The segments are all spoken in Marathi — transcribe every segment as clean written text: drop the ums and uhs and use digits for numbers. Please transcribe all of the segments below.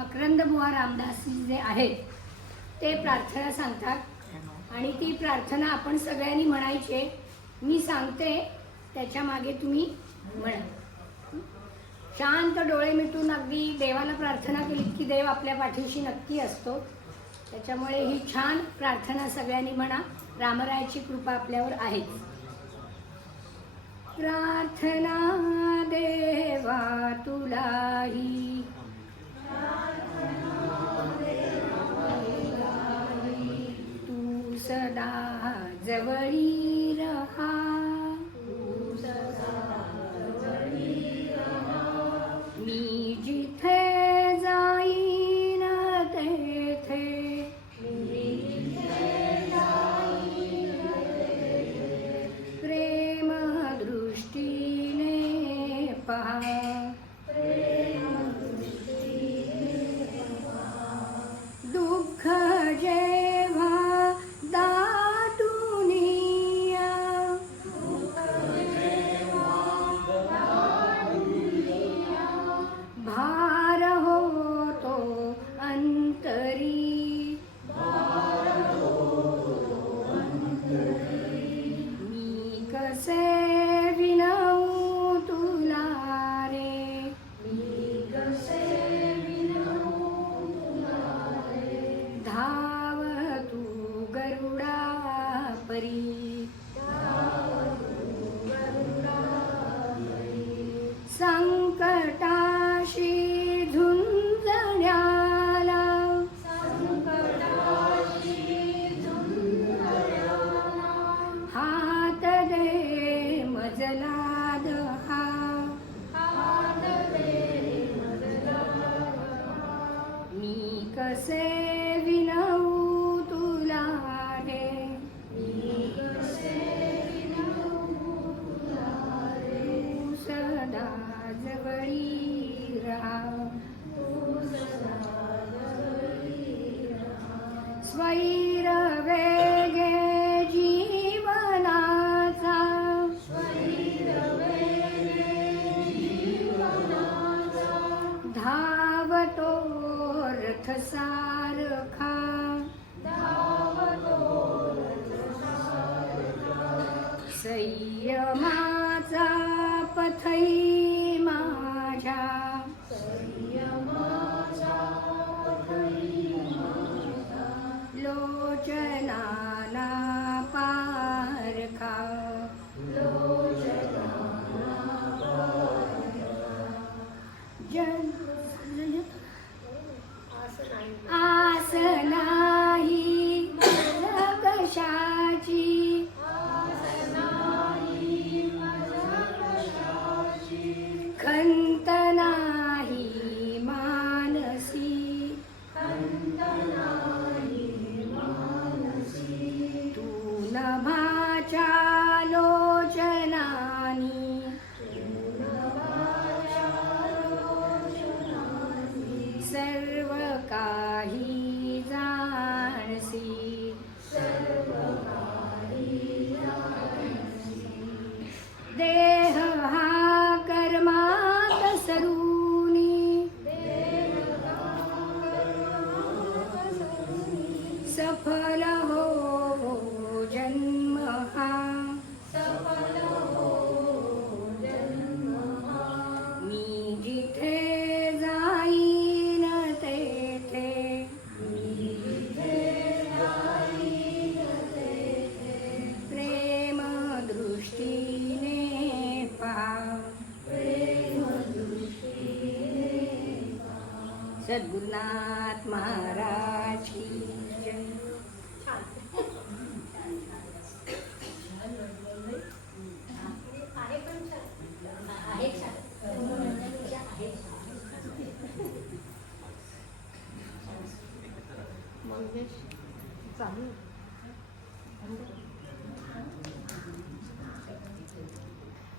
मकरंद बुवा रामदासजी जे आहेत ते प्रार्थना सांगतात आणि ती प्रार्थना आपण सगळ्यांनी म्हणायची. मी सांगते त्याच्या मागे तुम्ही म्हणा. शांत डोळे मिटून अगदी देवाला प्रार्थना केली की देव आपल्या पाठीशी नक्की असतो. त्याच्यामुळे ही छान प्रार्थना सगळ्यांनी म्हणा. रामरायाची कृपा आपल्यावर आहे. प्रार्थना देवा तुलाही, तू सदा जवळी रहा. मी जिथे जाईन तेथे, प्रेम दृष्टीने पहा. दुःख जेव्हा दाटून या, भार होतो अंतरी. मी कसे विनवू तुला रे, धाव तू गरुडा परी. संकटाशी झुंजण्याला, हात दे मजला दहा. मी कसे विनवू तुला रे, तू सदा जवळी राहा. स्वैर वेगे जीवनाचा, धावतो रथ सारखा. संयमाचा पथई माझ्या, लोचनाना पारखा. आस नाही कशाची, खंत नाही मानसी. तू नभाच्या लोचनानी, सर्व काही जाणसी. देह हा कर्मात सरूनी, सफल हो जन्म हा. मी जिथे जाईन तेथे, प्रेम दृष्टीने पहा. सद्गुरुनाथ महाराज की जय.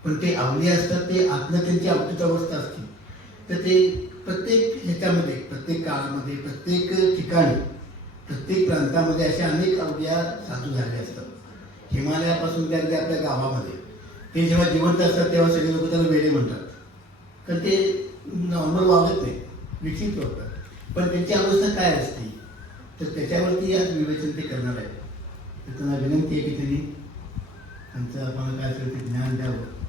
पण ते आवली असतात ते आत्म त्यांची अवधूत अवस्था असते. तर ते प्रत्येक ह्याच्यामध्ये, प्रत्येक काळामध्ये, प्रत्येक ठिकाणी, प्रत्येक प्रांतामध्ये अशा अनेक अवलिया साधू झाले असतात. हिमालयापासून ते अगदी आपल्या गावामध्ये ते जेव्हा जिवंत असतात तेव्हा सगळे लोक त्याला वेडे म्हणतात. कारण ते नॉर्मल वागत नाही, विकसित वागतात. पण त्यांची अवस्था काय असते तर त्याच्यावरती आज विवेचन ते करणार आहे. तर त्यांना विनंती आहे की त्यांनी त्यांचं आपण काय असेल ते ज्ञान द्यावं.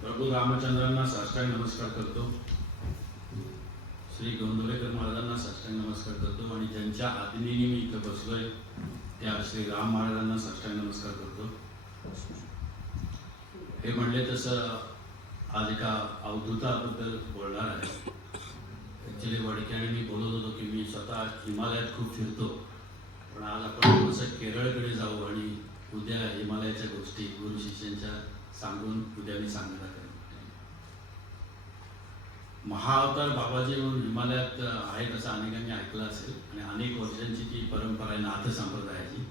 प्रभू रामचंद्रांना साष्टांग नमस्कार करतो. श्री गोंदवलेकर महाराजांना साष्टांग नमस्कार करतो आणि ज्यांच्या आज्ञेने मी इथं बसलोय त्या श्री राम महाराजांना साष्टांग नमस्कार करतो. हे म्हणले तसं आज एका अवधूताबद्दल बोलणार आहे. ॲक्च्युली वडक्याने मी बोलत होतो की मी स्वतः हिमालयात खूप फिरतो, पण आज आपण थोडंसं केरळकडे जाऊ आणि उद्या हिमालयाच्या गोष्टी गुरु शिष्यांच्या सांगून उद्या मी सांगणार आहे. महाअवतार बाबाजी म्हणून हिमालयात आहेत असं अनेकांनी ऐकलं असेल आणि अनेक वर्षांची ती परंपरा आहे नाथ संप्रदायाची.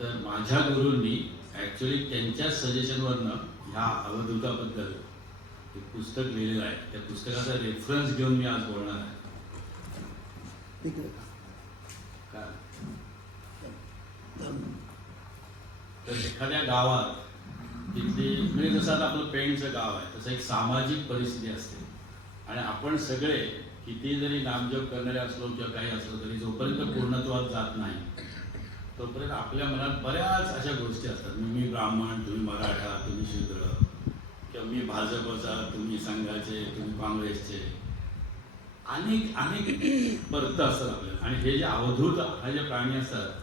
तर माझ्या गुरूंनी ॲक्च्युली त्यांच्या सजेशनवरनं ह्या अवधूताबद्दल एक पुस्तक लिहिलेलं आहे. त्या पुस्तकाचा रेफरन्स घेऊन मी आज बोलणार आहे. काय तर एखाद्या गावात तिथली म्हणजे जसं आता आपलं पेणचं गाव आहे तसं एक सामाजिक परिस्थिती असते आणि आपण सगळे किती जरी नामजप करणारे असलो किंवा काही असलो तरी जोपर्यंत पूर्णत्वात जात नाही तोपर्यंत आपल्या मनात बऱ्याच अशा गोष्टी असतात. मी ब्राह्मण, तुम्ही मराठा, तुम्ही शूद्र, किंवा मी भाजपचा, तुम्ही संघाचे, तुम्ही काँग्रेसचे, अनेक अनेक पर्त असतात आपल्याला. आणि हे जे अवधूत हा जे प्राणी असतात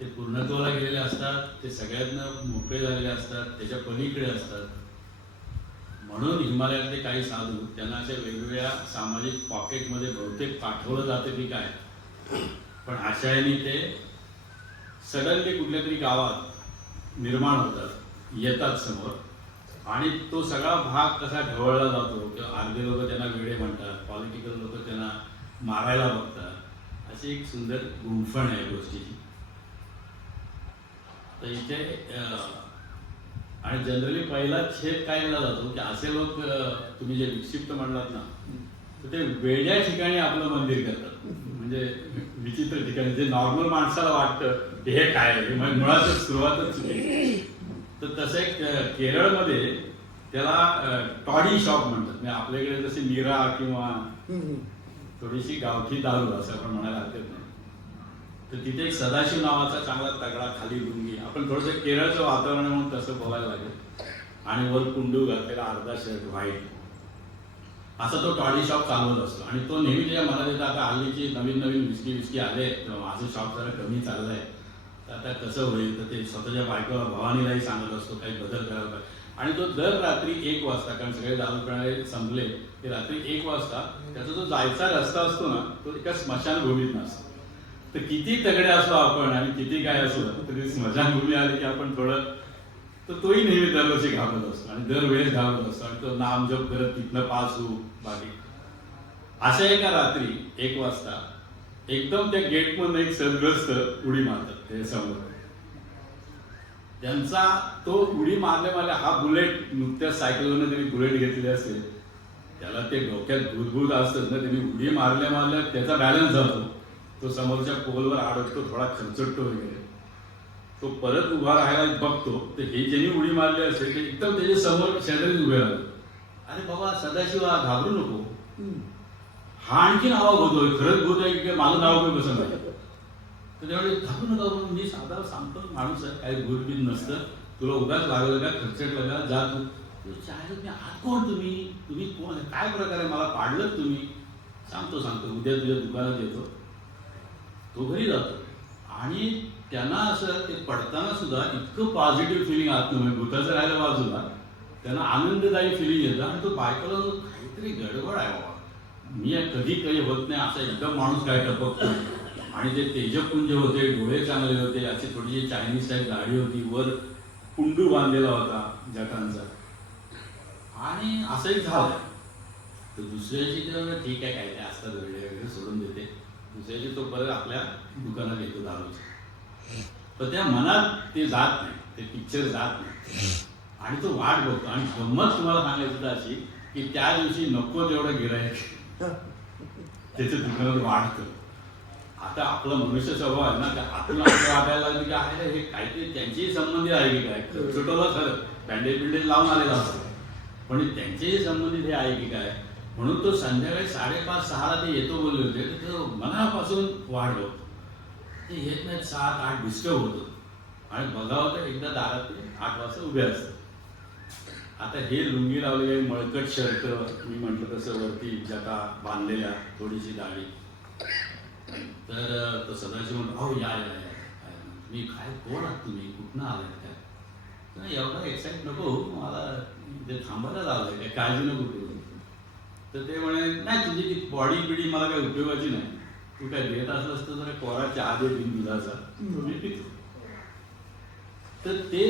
ते पूर्णत्वाला गेलेले असतात, ते सगळ्यांना मोकळे झालेले असतात, त्याच्या पलीकडे असतात. म्हणून हिमालयातले काही साधू त्यांना अशा वेगवेगळ्या सामाजिक पॉकेटमध्ये बहुतेक पाठवलं जातं की काय, पण अशाने ते सडनली कुठल्या तरी गावात निर्माण होतात, येतात समोर आणि तो सगळा भाग कसा ढवळला जातो किंवा अर्धे लोक त्यांना वेडे म्हणतात, पॉलिटिकल लोक त्यांना मारायला बघतात. अशी एक सुंदर गुंफण आहे गोष्टीची. तर इथे आणि जनरली पहिला छेद काय केला जातो की असे लोक तुम्ही जे विक्षिप्त म्हणलात ना तर ते वेगळ्या ठिकाणी आपलं मंदिर करतात, म्हणजे विचित्र ठिकाणी जे नॉर्मल माणसाला वाटतं की हे काय आहे, मुळातच सुरुवातच चुकी. तर तसं एक केरळमध्ये त्याला टॉडी शॉप म्हणतात. म्हणजे आपल्याकडे जशी मीरा किंवा थोडीशी गावठी दारू असं आपण म्हणायला हरकत नाही. तर तिथे एक सदाशिव नावाचा चांगला तगडा खाली लुंगी, आपण थोडंसं केरळचं वातावरण म्हणून तसं बोलायला लागेल, आणि वर कुंडू घातलेला अर्धा शर्ट व्हाईट, असा तो टॉडी शॉप चालवत असतो. आणि तो नेहमी त्याच्या मनात येतं आता हल्लीची नवीन नवीन विस्की आले तर माझं शॉप जरा कमी चाललंय, तर आता कसं होईल. तर ते स्वतःच्या बायकोला भवानीलाही सांगत असतो काही बदल करायला पाहिजे. आणि तो दर रात्री 1 वाजता, कारण सगळे दारू पिणारे संपले की रात्री 1 वाजता त्याचा जो जायचा रस्ता असतो ना तो एका स्मशानभूमीत नसतो. तर किती तगडे असलो आपण आणि किती काय असलो तरी स्मशानभूमी आली की आपण थोडं, तर तोही नेहमी दरवर्षी घाबरत असतो आणि दरवेळेस घाबरत असतो आणि तो नामजप करत तिथनं पास होऊ बाकी. अशा एका रात्री 1 वाजता एकदम त्या गेटमधून एक सदग्रस्त उडी मारतात ते समोर. त्यांचा तो उडी मारल्या हा बुलेट, नुकत्याच सायकलवरनं त्यांनी बुलेट घेतलेली असते, त्याला ते डोक्यात भूतभूत असतात ना, त्यांनी उडी मारल्या त्याचा बॅलन्स जातो, तो समोरच्या पोलवर अडकतो, थोडा खरचटतो वगैरे. तो परत उभा राहायला बघतो तर हे ज्यांनी उडी मारली असेल ते एकदम त्याच्या समोर शेजारीच उभे राहतो. अरे बाबा सदाशिवा घाबरू नको, हा आणखी नाव होतोय, खरंच भूत आहे की माझं नाव काही कसं नाही. तर त्यावेळी घाबरू नका, मी साधा सांगतो माणूस आहे, काही भूतबीत नसतं, तुला उगाच लागलं का, खर्चटलं का, जा तू चाय आत कोण, तुम्ही कोण, काय प्रकार आहे, मला पाडलं तुम्ही, सांगतो उद्या तुझ्या दुकानात येतो. तो घरी जातो आणि त्यांना असं ते पडताना सुद्धा इतकं पॉझिटिव्ह फिलिंग आतून, भूताचं राहायला बाजूला, त्यांना आनंददायी फिलिंग येतं. आणि तो बायकोला काहीतरी गडबड आहे बाबा, मी कधी काही होत नाही असा एकदम माणूस काय टपकतो. आणि ते तेजपुंज होते, डोळे चांगले होते, अशी थोडीशी चायनीज टाईप गाडी होती, वर कुंडू बांधलेला होता जटांचा, आणि असंही झालं. तर दुसऱ्याशी ठीक आहे काय ते असतात वेगळे वगैरे सोडून देते, दुसऱ्याशी तो परत आपल्या दुकानात येतो दारूचा. पण त्या मनात ते जात नाही, ते पिक्चर जात नाही आणि तो वाट बघतो. आणि गंमत तुम्हाला सांगायची तर अशी की त्या दिवशी नको तेवढं गिरायक त्याचं दुकानात वाढतं. आता आपला मनुष्य स्वभाव आहे ना, आतून असं वाटायला लागलं की आहे हे काहीतरी त्यांचेही संबंधित आहे की काय, छोटोला खरं बँडेज बिंडेज लावून आलेला असतो, पण त्यांचेही संबंधित हे आहे की काय. म्हणून तो संध्याकाळी 5:30-6ला ते येतो बोलले होते, तर तो मनापासून वाढलो. ते येत नाहीत, 7-8 डिस्टर्ब होतो आणि बघावं तर एकदा दारात ते 8 वाजता उभे असतात. आता हे लुंगी लावलेले मळकट शर्ट, मी म्हटलं तसं वरती जटा बांधलेल्या, थोडीशी दाढी. तर तो सदाशिव म्हणतो, अहो या या या, मी काय कोण आहात तुम्ही, कुठनं आलाय काय. तर एवढा एक्साइट नको, मला ते थांबायला लावलंय काय, काळजी नको करू. तर ते म्हणे नाही, तुझी ती बॉडी बिडी मला काही उपयोगाची नाही, तू काय घेत असलं असतं जरा कोरा चहा दे दुधाचा, तो मी पितो. तर ते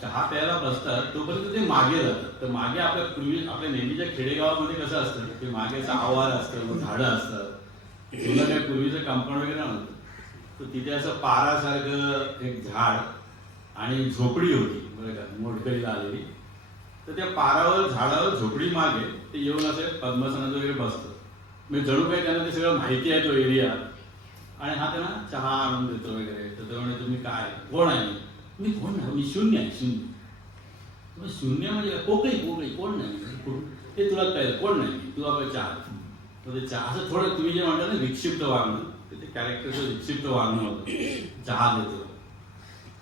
चहा प्यायला बसतात तोपर्यंत ते मागे जातात. तर मागे आपल्या नेहमीच्या खेडेगावामध्ये कसं असतं, ते मागे असं आवार असतं, मग झाडं असतात, तुला काय पूर्वीचं कंपाऊंड वगैरे नव्हतं. तर तिथे असं पारासारखं एक झाड आणि झोपडी होती बरं का, मोडकळीला आलेली. तर त्या पारावर झाडावर झोपडी मागे ते येऊन असे पद्मासनात वगैरे बसतं. म्हणजे जणू काही त्यांना ते सगळं माहिती आहे तो एरिया, आणि हा त्यांना चहा आणून देतो वगैरे. तर ते म्हणे तुम्ही काय, कोण आहे, मी कोण नाही, मी शून्य आहे, शून्य. शून्य म्हणजे पोकळी कोण नाही, ते तुला कळलं कोण नाही, तू आपलं चहा. तर ते चहा असं थोडं तुम्ही जे म्हणता ना विक्षिप्त वागणं, ते कॅरेक्टरचं विक्षिप्त वागणं होतं. चहा देतो.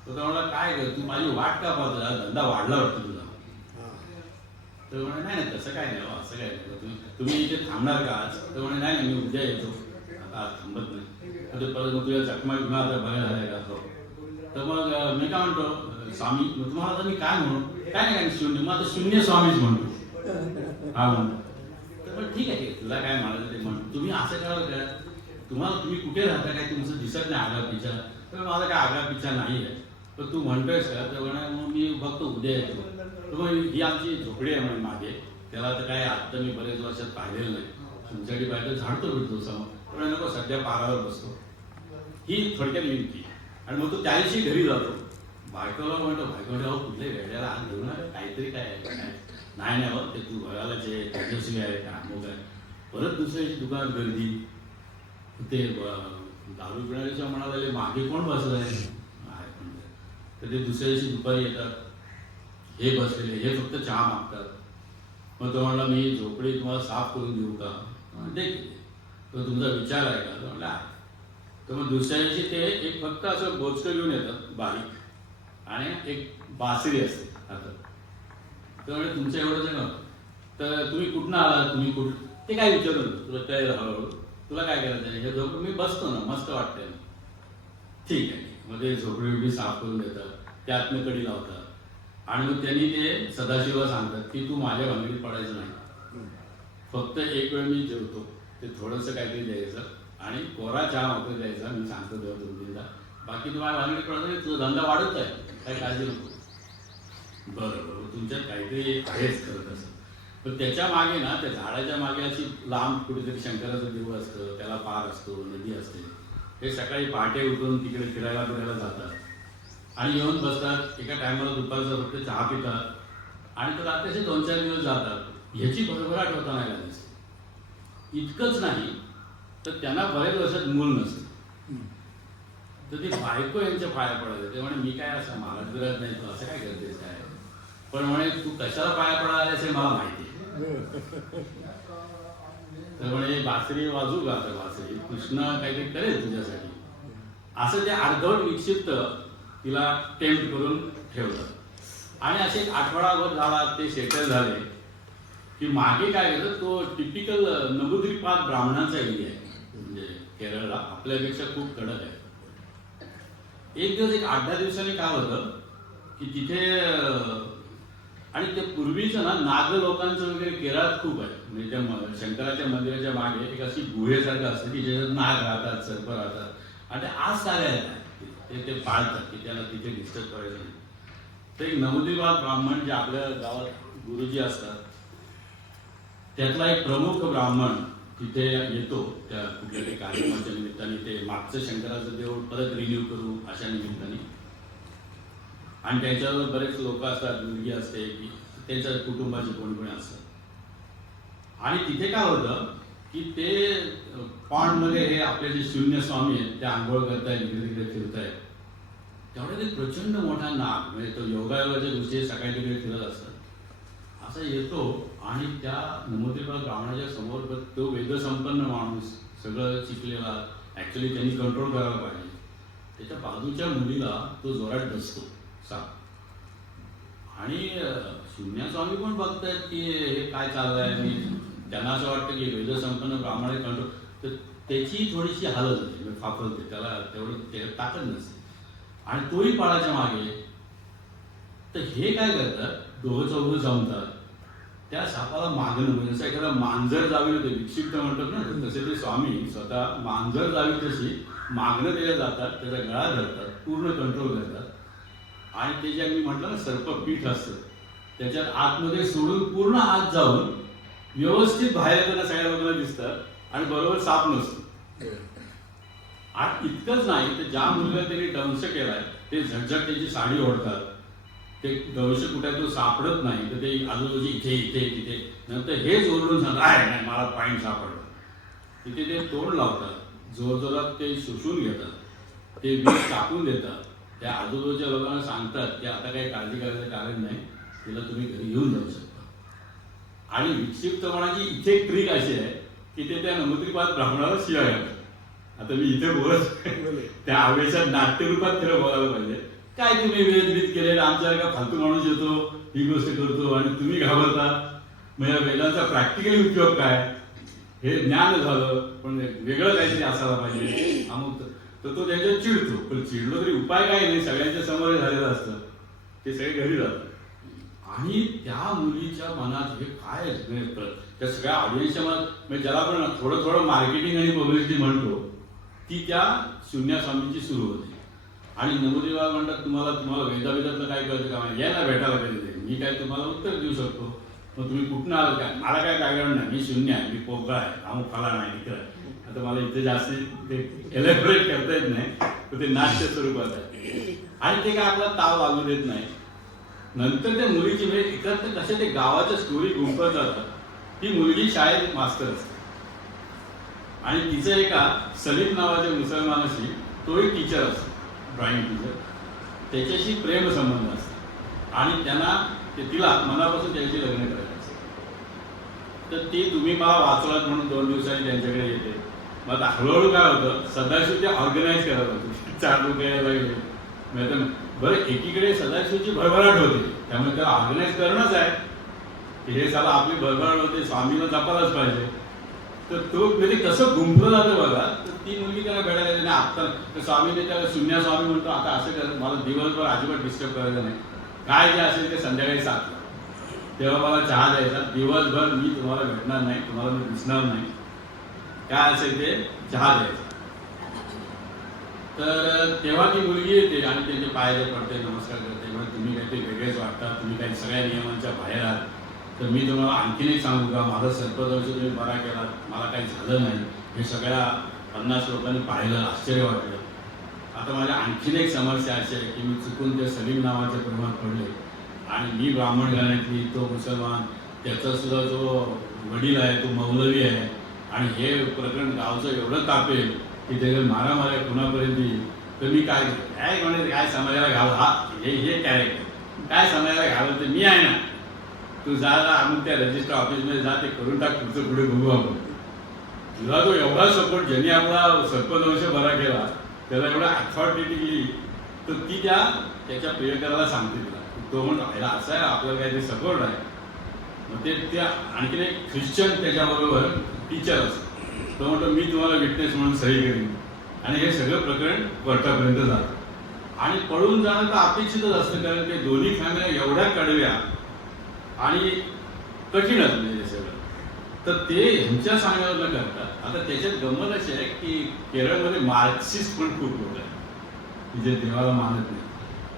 तर म्हणला काय कर, तू माझी वाट का पाहतो, धंदा वाढला वाटतो तुझा. तर म्हणे नाही नाही तसं काय नाही, असं काय नाही, तुम्ही इथे थांबणार का आज. तर म्हणे नाही नाही, मी उद्या येतो, आता आज थांबत नाही. तर परत मग तुझ्या जखमा विमा आता बघायला झाल्या का. तर मग मी काय म्हणतो, स्वामी तुम्हाला आता मी काय म्हणू, काय नाही शून्य, मग आता शून्य स्वामीच म्हणतो. हा म्हणतो. तर मग ठीक आहे, तुला काय म्हणायचं ते म्हण. तुम्ही असं कराल का, तुम्ही कुठे राहता काय, तुमचं दिसत नाही आगा पिछा. तर माझा काय आगा पिछा नाही आहे, पण तू म्हणतोयस का. तर म्हणा मग मी बघतो उद्या येतो. तर मग ही आमची झोपडी आहे म्हणे मागे, त्याला तर काय आत्ता मी बरेच वर्षात पाहिलेलं नाही, तुमच्याकडे पाहिजे झाडतो भेटतो समोर. पण नको सध्या पारावर बसतो. ही थोडक्यात विनंती. आणि मग तो त्या दिवशी घरी जातो. बायकोला म्हणतो, अहो कुठल्या वेड्याला आण घेऊ ना, काहीतरी काय आहे काय नाही नाही, हो ते तू बघायलाच आहे, त्याच्याशी आहे का मग आहे. परत दुसऱ्या दिवशी दुकानात गर्दी. ते दारू पिणाऱ्याच्या म्हणाले मागे कोण बसलं आहे. तर ते दुसऱ्या दिवशी दुपारी येतात, हे बसलेले, हे फक्त चहा मागतात. मग तो म्हणला मी झोपडी तुम्हाला साफ करून देऊ का. दे, तो तुमचा विचार आहे का. तो म्हणला आहे. तर मग दुसऱ्या दिवशी ते एक फक्त असं बोचकं घेऊन येतात बारीक, आणि एक बासरी असते हातात. तर म्हणजे तुमचं एवढं जण, तर तुम्ही कुठनं आला, तुम्ही ते काय विचारून तुला काय हळूहळू तुला काय करायचं आहे, हे झोपडी मी बसतो ना, मस्त वाटतंय ना. ठीक आहे. मग ते झोपडी बिपडी साफ करून देतात, त्यातनं कडी लावतात. आणि मग त्यांनी ते सदाशिवला सांगतात की तू माझ्या भानगडीत पडायचं नाही, फक्त एक वेळ मी जेवतो, ते थोडंसं काहीतरी द्यायचं आणि कोरा चहा मात्र द्यायचा, मी सांगतो तेव्हा 2-3दा. बाकी तुम्हाला भानगडीत पडत नाही, तुझा धंदा वाढत आहे, काही काळजी नको. बरोबर, तुमच्यात काहीतरी आहेच करत असं. पण त्याच्या मागे ना, त्या झाडाच्या मागे अशी लांब कुठेतरी शंकराचं देऊळ असतं, त्याला पार असतो, नदी असते. हे सकाळी पहाटे उठून तिकडे फिरायला जातात आणि येऊन बसतात. एका टायमाला दुपारचा फक्त चहा पितात आणि तर रात्रीचे 2-4 दिवस जातात. ह्याची भरभराट होता नाही लागली. इतकंच नाही तर त्यांना बरेच वर्षात मूल नसतं. तर ती बायको यांच्या पाया पडायला, ते म्हणे मी काय असं महाराज बिराज नाही, तू असं काय करतेस काय. पण म्हणे तू कशाला पाया पडायला हे मला माहिती. तर म्हणे बासरी वाजू का, तर बासरी कृष्ण काहीतरी करेल तुझ्यासाठी, असं ते अर्धवट विक्षिप्त तिला टेम्प्ट करून ठेवलं. आणि असे एक आठवडाभर झाला, ते सेटल झाले की मागे काय केलं, तो टिपिकल नबुद्रीपाद ब्राह्मणांचा एरिया आहे, म्हणजे केरळला आपल्यापेक्षा खूप कडक आहे. एक दिवस एक 8-10 दिवसांनी काय होतं की तिथे, आणि ते पूर्वीचं ना नाग लोकांचं वगैरे केरळात खूप आहे. म्हणजे त्या शंकराच्या मंदिराच्या मागे एक अशी गुहेसारखं असतं की ज्याच्यात नाग राहतात, सर्प राहतात, आणि ते आज सारे आहेत ते पाळतात की त्याला तिथे डिस्टर्ब करायचं नाही. तर एक नबुद्रीपाद ब्राह्मण जे आपल्या गावात गुरुजी असतात, त्यातला एक प्रमुख ब्राह्मण तिथे येतो त्या कुठल्या काही कार्यक्रमाच्या निमित्ताने, ते मागचं शंकराचं देऊळ परत रिन्यू करू अशा निमित्ताने. आणि त्याच्यावर बरेच लोक असतात, मुलगी असते की त्यांच्या कुटुंबाची कोणी कोणी असतात. आणि तिथे काय होतं की ते पॉन्डमध्ये हे आपले जे शून्य स्वामी आहेत ते आंघोळ करतायत, इकडे तिकडे फिरतायत. तेवढ्या ते प्रचंड मोठा नाग, म्हणजे तो योगायोगाच्या गोष्टी सकाळी तिकडे फिरत असतात, असा येतो आणि त्या नमोद्रीपाल ब्राह्मणाच्या समोर तो वेदसंपन्न माणूस, सगळं शिकलेला, ऍक्च्युली त्यांनी कंट्रोल करायला पाहिजे, त्याच्या बाजूच्या मुलीला तो जोरात डसतो साप. आणि शून्यस्वामी पण बघतायत की हे काय चाललंय, आणि त्यांना असं वाटतं की वेदसंपन्न ब्राह्मण कंट्रोल, तर त्याची थोडीशी हालत होते, फाफलते, त्याला तेवढं ताकद नसते आणि तोही पाळाच्या मागे. तर हे काय करतात, दोघं चौघं जमतात, त्या सापाला मागणं, म्हणजे जसं एखादा मांजर जावी होते, विक्षिप्त म्हणतात ना, तसे ते स्वामी स्वतः मांजर जावी तशी मागणं त्याला जातात, त्याचा गळा धरतात, पूर्ण कंट्रोल करतात. आणि ते जे मी म्हटलं ना सर्पपीठ असतं, त्याच्यात आतमध्ये सोडून पूर्ण आत जाऊन व्यवस्थित बाहेर येताना सगळ्या लोकांना दिसतात आणि बरोबर साप नसतो. आत इतकंच नाही तर ज्या मुलीला त्यांनी दंश केलाय ते झटझट त्याची साडी ओढतात, ते दंश कुठे तो सापडत नाही, तर ते आजूबाजूची इथे इथे तिथे, नंतर हेच ओरडून सांगतात नाही मला पॉईंट सापडला. तिथे ते तोंड लावतात, जोरजोरात ते शोषून घेतात, ते विष टाकून देतात. त्या आजूबाजूच्या लोकांना सांगतात की आता काही काळजी करायचं कारण नाही, तिला तुम्ही घरी घेऊन जाऊ शकता. आणि विक्षिप्तपणाची इथे ट्रिक अशी आहे की ते त्या नमोद्रीपाल ब्राह्मणाला शिवाय घालतात. आता मी इथे बोलत त्या आवेशात नाट्यरूपात खरं बोलायला पाहिजे, काय तुम्ही वेदवित केले, आमच्यासारखा फालतू माणूस येतो, ही गोष्ट करतो आणि तुम्ही घाबरता, म्हणजे वेदांचा प्रॅक्टिकली उपयोग काय, हे ज्ञान झालं पण वेगळं काहीतरी असायला पाहिजे अमुक. तर तो त्यांच्यात चिडतो, पण चिडलो तरी उपाय काय नाही, सगळ्यांच्या समोर झालेलं असतं, ते सगळे घरी जातात. आणि त्या मुलीच्या मनात हे काय, त्या सगळ्या ऑडियन्सच्या मनात, म्हणजे ज्याला आपण थोडं थोडं मार्केटिंग आणि पब्लिसिटी म्हणतो, ती त्या शून्यस्वामींची सुरू होते. आणि नमोदेवा म्हणतात तुम्हाला वेदावेदातलं काय कळतं का, या ना भेटायला पाहिजे, मी काय तुम्हाला उत्तर देऊ शकतो, मग तुम्ही कुठनं आलं काय, मला काय बॅकग्राऊंड नाही, मी शून्य आहे, मी पोकळा आहे, अमुक फाला नाही इकडं. आता मला इथे जास्त ते एलॅबोरेट करता येत नाही, तर ते नाट्य स्वरूपात आहे. आणि ते काय आपला ताव लागू देत नाही. नंतर त्या मुलीची म्हणजे एकत्र कसे ते गावाच्या स्टोरी गुंफत जातात. ती मुलगी शाळेत मास्तर असते आणि तिचं एका सलीम नावाच्या मुसलमानाशी, तोही टीचर असतो, ड्रॉइंग टीचर, त्याच्याशी प्रेम संबंध असतो आणि त्यांना तिला मनापासून त्याची लग्न करायचं असतं. तर ती तुम्ही मला वाचलात म्हणून 2 दिवसांनी त्यांच्याकडे येते. मग आता हळूहळू काय होतं, सदाशिव ते ऑर्गनाईज करत होते, 4 लोक यायला लागले. बरं एकीकडे सदाशिवची भरभराट होते, त्यामुळे त्याला ऑर्गनाईज करणंच आहे की हे साला आपली भरभराट होते, स्वामीला जपायलाच पाहिजे. तर तो म्हणजे कसं गुंफलं जातं बघा. तर ती मुलगी त्याला भेटायला येते ना, आता स्वामीने त्याला शून्य स्वामी म्हणतो, आता असं कर, मला दिवसभर अजिबात डिस्टर्ब करायचं नाही, काय जे असेल ते संध्याकाळी 7ला तेव्हा मला चहा द्यायचा, दिवसभर मी तुम्हाला भेटणार नाही, तुम्हाला मी दिसणार नाही, काय असेल ते चहा द्यायचा. तर तेव्हा ती मुलगी येते आणि त्यांचे पायाचे पडते, नमस्कार करते, म्हणजे तुम्ही काहीतरी वेगळेच वाटतात, तुम्ही काही सगळ्या नियमांच्या बाहेर आहात, तर मी तुम्हाला आणखीन एक सांगू का, माझा सर्पदंश तुम्ही बरा केला, मला काही झालं नाही, हे सगळ्या 50 लोकांनी पाहिलं, आश्चर्य वाटलं. आता माझ्या आणखीन एक समस्या अशी आहे की मी चुकून त्या सलीम नावाच्या प्रेमात पडले आणि मी ब्राह्मण घराण्यातली, तो मुसलमान, त्याचा सुद्धा जो वडील आहे तो मौलवी आहे आणि हे प्रकरण गावचं एवढं तापेल की त्याच्या मारामाऱ्या कुणापर्यंत येईल, तर मी काय म्हणायचं, काय समाजाला घाल, हा हे कॅरेक्टर काय समाजाला घालत, तर मी आहे ना, तू जा अमुक त्या रजिस्टर ऑफिसमध्ये जा, ते करून टाक, तुमचं पुढे बघू आपण. तुला तो एवढा सपोर्ट, ज्यांनी आपला सर्पदंश बरा केला त्याला एवढा अथॉरिटेटिव्हली, तर ती त्याच्या प्रियकराला सांगते तिला, तो म्हणतो ह्याला असं आहे, आपल्याला काहीतरी सपोर्ट आहे. मग ते त्या आणखीन एक ख्रिश्चन त्याच्याबरोबर टीचर असतो, तो म्हणतो मी तुम्हाला विटनेस म्हणून सही करीन आणि हे सगळं प्रकरण कोर्टापर्यंत जातं. आणि पळून जाणं तर अपेक्षितच असतं, कारण ते दोन्ही फॅमिल्या एवढ्या कडव्या आणि कठीणच म्हणजे सगळं, तर ते ह्यांच्या सांगण्यावर न करतात. आता त्याच्यात गंमत अशी आहे की केरळमध्ये मार्क्सिस्ट पण खूप लोक आहेत की जे देवाला मानत नाही.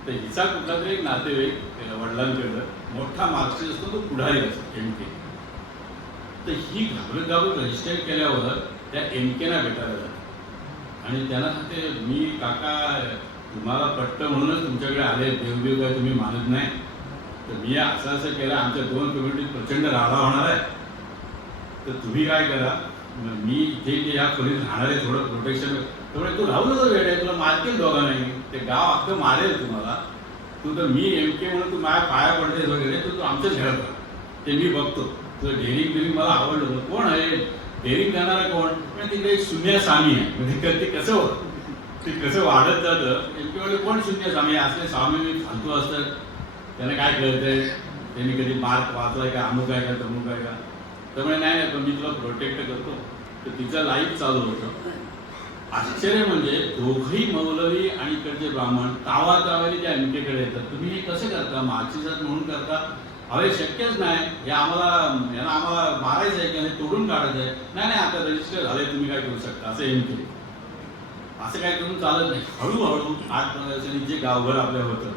तर हिचा कुठला तरी एक नातेवाईक वडिलांकडं मोठा मार्क्सिस्ट असतो, तो पुढारी असतो MK. तर ही घाबरत रजिस्टर केल्यावर त्या MKना भेटायला जातात आणि त्यांना सांगते, मी काका तुम्हाला पटतं म्हणूनच तुमच्याकडे आले, देवदेव काय तुम्ही मानत नाही, तर मी असं केलं, आमच्या 2 कम्युनिटीत प्रचंड राडा होणार आहे, तर तुम्ही काय करा, मी इथे या खोलीत राहणार आहे, थोडं प्रोटेक्शन. त्यामुळे तू राहू नको वेळ आहे, तुला मारतील दोघांनाही, ते गाव अख्खं मारेल तुम्हाला. तू तर मी MK म्हणून तू माझ्या पाया पडतेस वगैरे, तू आमच्याच घरात राहा, ते मी बघतो. तुझं डेअरिंग बिरिंग मला आवडलं. कोण आहे डेअरिंग करणारा कोण? पण तिकडे एक शून्य स्वामी आहे. म्हणजे ते कसं वाढत जातं. MK वाले कोण शून्य स्वामी? असले स्वामी मी फालतू असतात, त्यांना काय कळतंय, त्यांनी कधी मार्क वाचलाय का, अमुक आहे का तमुक आहे का. त्यामुळे नाही पण मी तुला प्रोटेक्ट करतो. तर तिचं लाईफ चालू होतं. आश्चर्य म्हणजे दोघही मौलवी आणि इकडचे ब्राह्मण तावातावाने त्या MK कडे येतात. तुम्ही हे कसं करता, मार्क्सिस्ट म्हणून करता? अरे शक्यच नाही, हे आम्हाला मारायचं आहे की नाही, तोडून काढायचं आहे. नाही नाही, आता रजिस्टर झाले, तुम्ही काय करू शकता, असं MK. असं काय करून चालत नाही. हळूहळू 8-9 वर्षांनी जे गावभर आपल्या होतं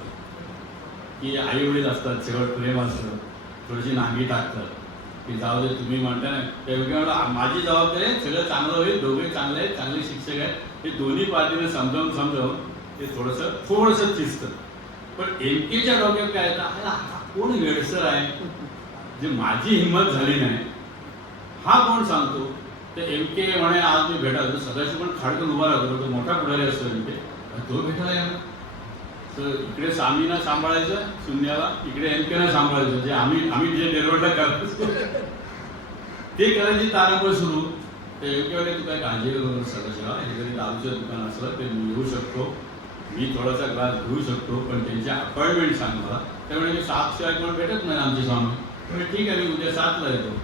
की आई वडील असतात, शेवट प्रेम असतं, थोडीशी नांगी टाकतात की जाऊ दे, तुम्ही म्हणता ना तेव्हा माझी जबाबदारी आहे, सगळं चांगलं होईल, दोघे चांगले आहेत, चांगले शिक्षक आहेत, हे दोन्ही पार्टीने समजावून ते थोडंसं चिसतं. पण MKच्या डोक्यात काय येतं, हा कोण वेडसर आहे जे माझी हिंमत झाली नाही, हा कोण सांगतो. ते MK म्हणे आज मी भेटायला सदाशिव पण खाडकन उभा राहतो, तो मोठा पुढारी असतो MK, तो भेटायला येणार. तर इकडे स्वामींना सांभाळायचं शून्याला, इकडे MKना सांभाळायचं, जे आम्ही जे निर्वडा करतो ते करायची तारांबळ सुरू. ते MK वाले तू काय काळजी करू सदाशिव, हे जरी दारूचं दुकान असलं ते मी येऊ शकतो, मी थोडासा ग्लास घेऊ शकतो, पण त्यांची अपॉइंटमेंट सांग मला. त्यामुळे मी 7 शिवाय कोण भेटत नाही आमचे स्वामी. त्यामुळे ठीक आहे, मी उद्या 7ला येतो.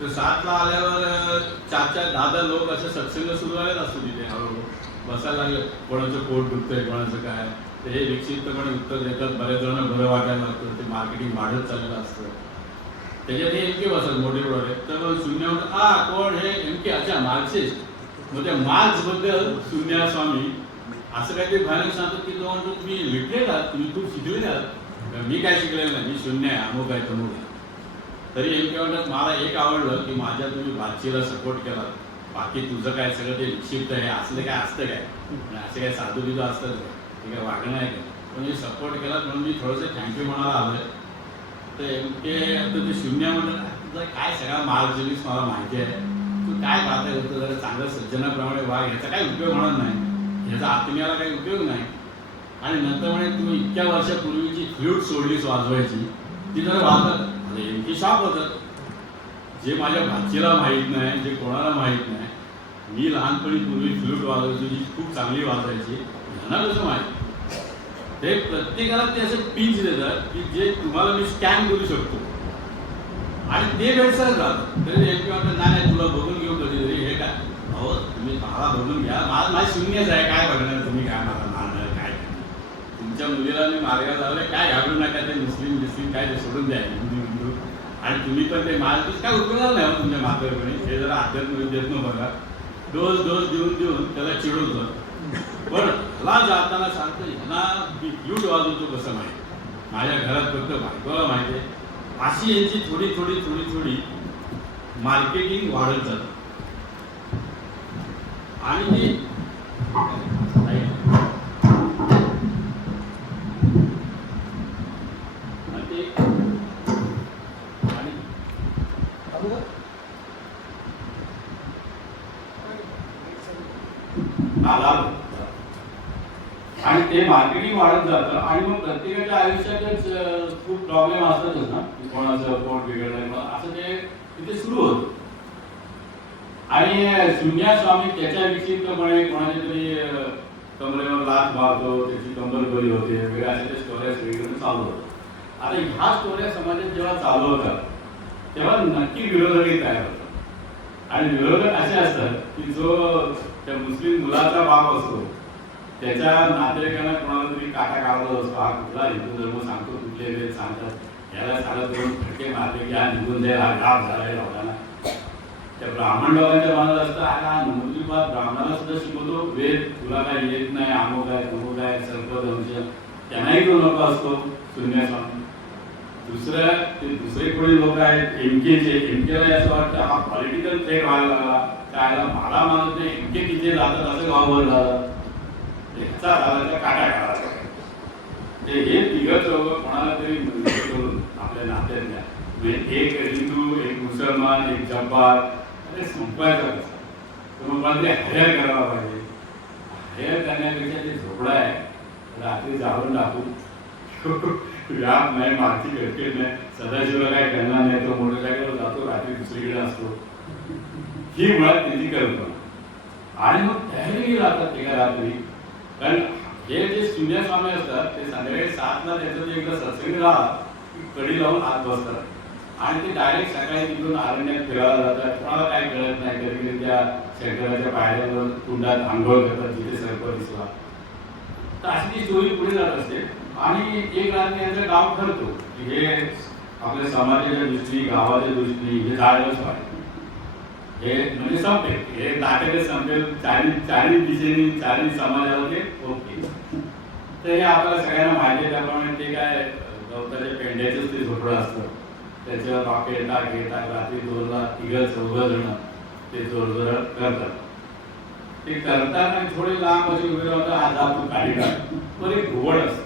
तर 7ला आल्यावर 4-10 लोक असं सत्संग सुरू झालेला असतो तिथे. हळूहळू बसायला लागले, कोणाचं पोट दुखतंय, कोणाचं काय, तर हे विक्षिप्तपणे उत्तर देतात. बऱ्याच जणांना बरं वाटायला लागतं, ते मार्केटिंग वाढत चाललेलं असतं. त्याच्यात हे MK बसतात मोठे पुढे. तर मग शून्य म्हणतात, कोण हे MK, अच्छा मार्क्सिस्ट. मग त्या मार्क्सबद्दल शून्या स्वामी असं काहीतरी भयानक सांगतो की तो म्हणतो तुम्ही लिटरेट आहात, तुम्ही खूप शिकलेले आहात. मी काय शिकलेलं नाही, मी शून्य आहे, अमुक आहे तमुक आहे. तरी MK म्हणतात मला एक आवडलं की माझ्या तुम्ही बादशीला सपोर्ट केला, बाकी तुझं काय सगळं ते विक्षिप्त आहे, असलं काय असतं काय, असं काय साधू बिधू असतं काय, ते काय वागणं आहे का, पण मी सपोर्ट केला म्हणून मी थोडंसं थँक्यू म्हणायला आलोय. तर MK आता ते शून्य म्हणतात तुझा काय सगळा मार्क्सिस्ट मला माहिती आहे, तू काय बात आहे, होतं जरा चांगलं सज्जनाप्रमाणे वाघ, याचा काही उपयोग होणार नाही, ह्याचा आत्म्याला काही उपयोग नाही. आणि नंतर म्हणे तुम्ही इतक्या वर्षापूर्वीची फ्लूट सोडलीच वाजवायची, ती जर वाजत MK शॉक होतं. जे माझ्या भाचीला माहीत नाही, जे कोणाला माहीत नाही, मी लहानपणी पूर्वी फ्लूट वाजवायची, जी खूप चांगली वाजवायची, ह्यांना कसं माहीत. ते प्रत्येकाला ते असं पिंच देतात की जे तुम्हाला मी स्कॅन करू शकतो आणि ते भेटसरच राहतं. तरी MK म्हणतात नाही तुला बघून घेऊ कधीतरी, हे काय अहो तुम्ही मला बघून घ्या, माझं शून्यच आहे, काय बघणार तुम्ही, काय मला मारणार, काय तुमच्या मुलीला मी मार्गाला लावले, काय घाबरू नका, ते मुस्लिम काय ते सोडून द्या हिंदू. आणि तुम्ही पण ते मार्ग काय उपयोगाला नाही हो तुमच्या म्हातारपणी. हे जरा आध्यात्मिक देत न बघा, डोस देऊन त्याला चिडवतो. पण ह्याला जाताना सांगतो ह्यांना मी फ्लूट वाजवतो कसं माहिती, माझ्या घरात फक्त बायकोला माहिती आहे. अशी यांची थोडी मार्केटिंग वाढत जातं. आणि ते आणि ते मार्केटिंग वाढत जातं. आणि मग प्रत्येकाच्या आयुष्यातच खूप प्रॉब्लेम असतातच ना, कोणाचं पोट बिघडलं असं ते तिथे सुरू होतं. आणि शून्या स्वामी त्याच्या विक्षिप्तपणे कोणाच्या तरी कमरेवर लाथ मारतो, त्याची कंबर बरी होते, वेगळ्या अशा स्टोऱ्या सगळीकडे चालू होतात. आता ह्या स्टोऱ्या समाजात जेव्हा चालू होतात तेव्हा नक्की विरोधकही तयार होतात. आणि विरोधक असे असतात की जो त्या मुस्लिम मुलाचा बाप असतो त्याच्या नातेवाईकांना कोणाला तरी काटा काढत असतो, हा कुठला हिंदू धर्म सांगतो, कुठले वेळ सांगतात, याला सांगत करून फटके मारले की हा निघून जाईल, हा घाप झाला आहे लोकांना. त्या ब्राह्मण लोकांच्या मनात असतं हा नमुद्रीपात ब्राह्मणाला सुद्धा शिकवतो वेद, तुला काय येत नाही, अमुक आहे तमुक आहे सर्पदंश, त्यांनाही तो नको असतो शून्य स्वामी. दुसरे कोणी लोक आहेत MKला असं वाटतं हा पॉलिटिकल थ्रेट व्हायला लागला, काय मला मानत नाही, MK तिथे जातात असं गावभर झालं, ह्याचा झाला काटा काढायचा. हे तिघं चौघ कोणाला तरी करून आपल्या नात्यातल्या, एक हिंदू, एक मुसलमान, एक जब्बार, अरे संपवायचं कसं, तर मग मला ते हायर करायला पाहिजे. हायर करण्यापेक्षा ते झोपडा आहे, रात्री जाळून टाकून व्याप नाही, माती कटकेट नाही, सदाशिवला काय करणार नाही, तो मोटरसायकलवर जातो, रात्री दुसरीकडे असतो. ही मुळात त्याची कल्पना. आणि मग तयारी जातात एका रात्री. कारण हे जे सूर्यस्वामी असतात ते संध्याकाळी 7ला त्याचं जे एकदा सत्संग झाला की कडी लावून आत बसतात आणि ते डायरेक्ट सकाळी तिकडून अरण्यात फिरायला जातात. कोणाला काय कळत नाही, कधी कधी त्या शंकराच्या पायऱ्यांवर कुंडात आंघोळ करतात जिथे सर्प दिसला. तर अशी ती स्टोरी पुढे जात असते. आणि एक रात्री यांचं गाव ठरतो की हे आपल्या समाजाच्या दृष्टी, गावाच्या दृष्टी हे झाडच आहे, हे म्हणजे संपेल, हे नाटकच संपेल, चारी दिशेने चारी समाजाला ते ओके. तर हे आपल्याला सगळ्यांना माहिती आहे. त्याप्रमाणे ते काय गवताच्या पेंड्याचंच ते झोपडं असतं, त्याच्यावर रॉकेट टाक घेतात. रात्री 2ला 3-4 जण ते जोरजोरात करतात. ते करताना थोडे लांब असे उभे राहतात, हा जा तू काढी काढ. बरं एक घुबड असतं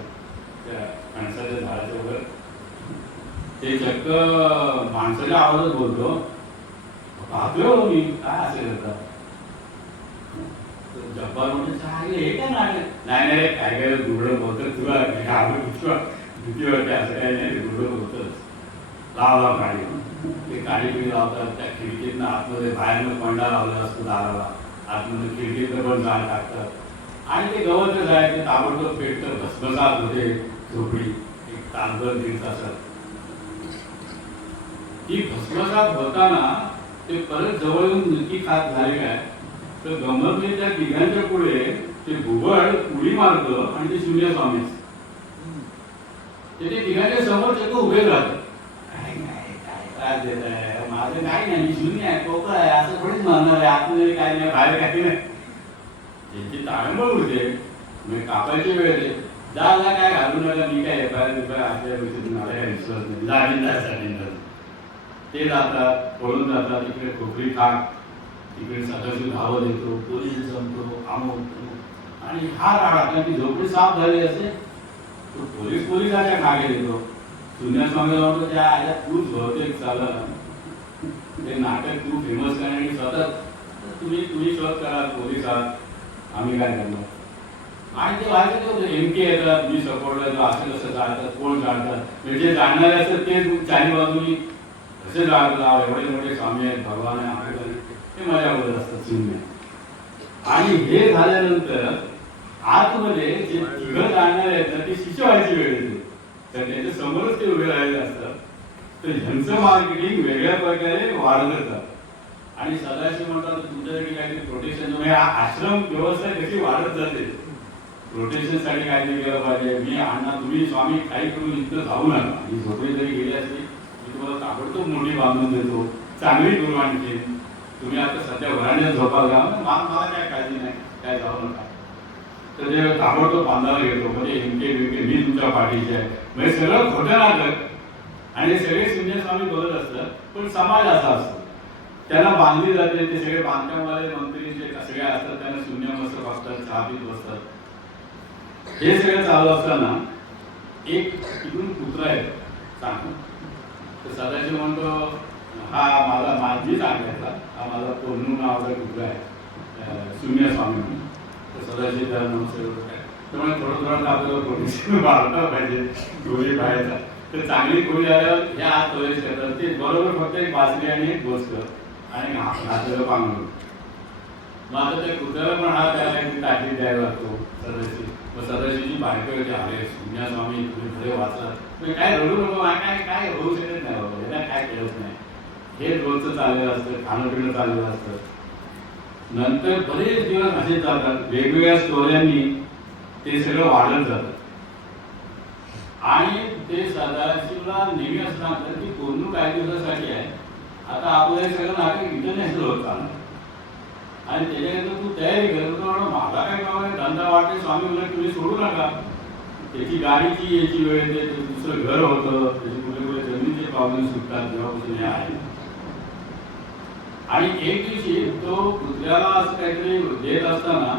त्या माणसाच्या झाडाच्या वर, ते चक्क माणसाच्या आवाजात बोलतो, पाहतोय मी काय असेल जब्बार म्हणजे हे काय नाटक नाही नाही काय काय घुबडं बोलतं, तुला भीती वाटते असं काय नाही, घुबडं बोलतच. लाव काळी, ते काळी पिढी लावतात. त्या खिडकीतनं आतमध्ये बाहेरनं कोंडा लावला असतो दाराला, आतमध्ये खिडकीतनं पण जाळ टाकतात आणि ते गवतच आहे ते ताबडतोब पेटतं. भस्मसात होते झोपडी एक तासभर 1.5 तासात. ती भस्मसात होताना ते परत जवळ येऊन नक्की खात झाले काय, तर गंमत म्हणजे त्या तिघांच्या पुढे ते घुबड उडी मारतं आणि ते शून्यस्वामीच ते तिघांच्या समोर चक्क उभे राहतात. काय काय काय त्रास देत आहे, माझं काय नाही, मी शून्य आहे, पोकळ आहे, असं थोडीच म्हणणार आहे. आतमध्ये काय नाही, बाहेर काही नाही. त्यांची ताळंबळ उडते, म्हणजे कापायची वेळ येते. जा काय घालू नका, मी काय एफआयआर आपल्या मला काय विश्वास नाही. ते जातात, पळून जातात. इकडे खोकरी खाक, तिकडे सदाशिव धावत येतो, पोलीस जमतो, आमोतो आणि हा राडा. कारण ती झोपडी साफ झाली असते, तो पोलिसाच्या मागे येतो. शून्यस्वामीला म्हणतो, त्या आल्या तूच बहुतेक चाललं ते नाटक तू फेमस करण्यासाठी सतत तुम्ही शोध करा, पोलीस आहात, आम्ही काय करणार. आणि ते व्हायचं होतं, एमके येतात, तुम्ही सपोर्टला असं कसं जाळतात, कोण जाळतात, म्हणजे जाणणारे असतात ते चारी बाजूनी कसे जाळतात. एवढे मोठे स्वामी आहेत, भगवान आहे, आपल्याकडे ते मजा बोलत असतात शून्य. आणि हे झाल्यानंतर आतमध्ये जे तिघं जाणणारे आहेत ना, ते शिष्य व्हायची वेळ येते. तर त्याच्या समोरच ते उभे राहिले असतात. तर ह्यांचं मार्केटिंग वेगळ्या प्रकारे वाढत जातं. आणि सदाशिव म्हणतात तुमच्यासाठी काहीतरी प्रोटेक्शन, आश्रम व्यवस्था कशी वाढत जाते, प्रोटेक्शनसाठी काहीतरी केलं पाहिजे. मी अण्णा तुम्ही स्वामी काही करून इथं जाऊ नका, ही झोपडी जरी गेली असली मी तुम्हाला ताबडतोब मोठी बांधून देतो, चांगली करू. आणखी तुम्ही आता सध्या घराण्यात झोपा घ्या, मला काय काळजी नाही, काय जाऊ नका. तर ते ताबडतोब बांधायला घेतो. म्हणजे एमके बिमके मी तुमच्या पाठीचे आहे, म्हणजे सगळं खोटं नाटक. आणि हे सगळे शून्यस्वामी बोलत असतात, पण समाज असा असतो, त्यांना बांधली जाते. ते सगळे बांधकामवाले मंत्री जे सगळे असतात त्यांना शून्य मस्त बसतात, चहा पीत बसतात. हे सगळं चालू असताना एक तिकडून कुत्रा येतो सांगतो. तर सदाशिव म्हणतो, हा माझीच आणण्यातला, हा माझा पोर्णू नावाचा कुत्रा आहे, शून्यस्वामी म्हणून. तर सदाशिव त्याला नमस्कार काय, त्यामुळे थोडं आपल्याला प्रोटेक्शन वाढवलं पाहिजे गोळी बाहेरचा. तर चांगली गोळी आल्यावर ह्या हात प्रवेश करतात. ते बरोबर फक्त एक बासरी आणि एक गोष्ट आणि हाताला पांघरून. मग आता त्या कुत्र्याला पण हा त्याला काहीतरी ताकीद द्यायला लागतो सदाशिव. मग सदाशिवची बायको होती, अरे शून्यस्वामी तुम्ही खरे वाचलात, काय रडू नको, काय काय होऊ शकत नाही बाबा, याला काय केलंच नाही. हे रोजचं चाललेलं असतं, खाणं पिणं चाललेलं असतं. नंतर बरेच दिवस असे जातात, वेगवेगळ्या स्टोऱ्यांनी ते सगळं वाढत जातं. आणि ते सदाशिवला नेहमी असं सांगतात की पूर्ण काही दिवसासाठी आहे, आता आपलं हे सगळं नाटक इंटरनॅशनल होत चाललं आणि त्याच्यानंतर तू तयारी करतो. मला काय बाबा धंदा वाटते स्वामी उलट तुम्ही सोडू नका. त्याची गाडीची याची वेळ येते, दुसरं घर होतं, त्याची कुठे कुठे जमिनीचे प्रॉब्लेम सुटतात जेव्हापासून हे आहे. आणि एक दिवशी तो कुत्र्याला असं काहीतरी देत असताना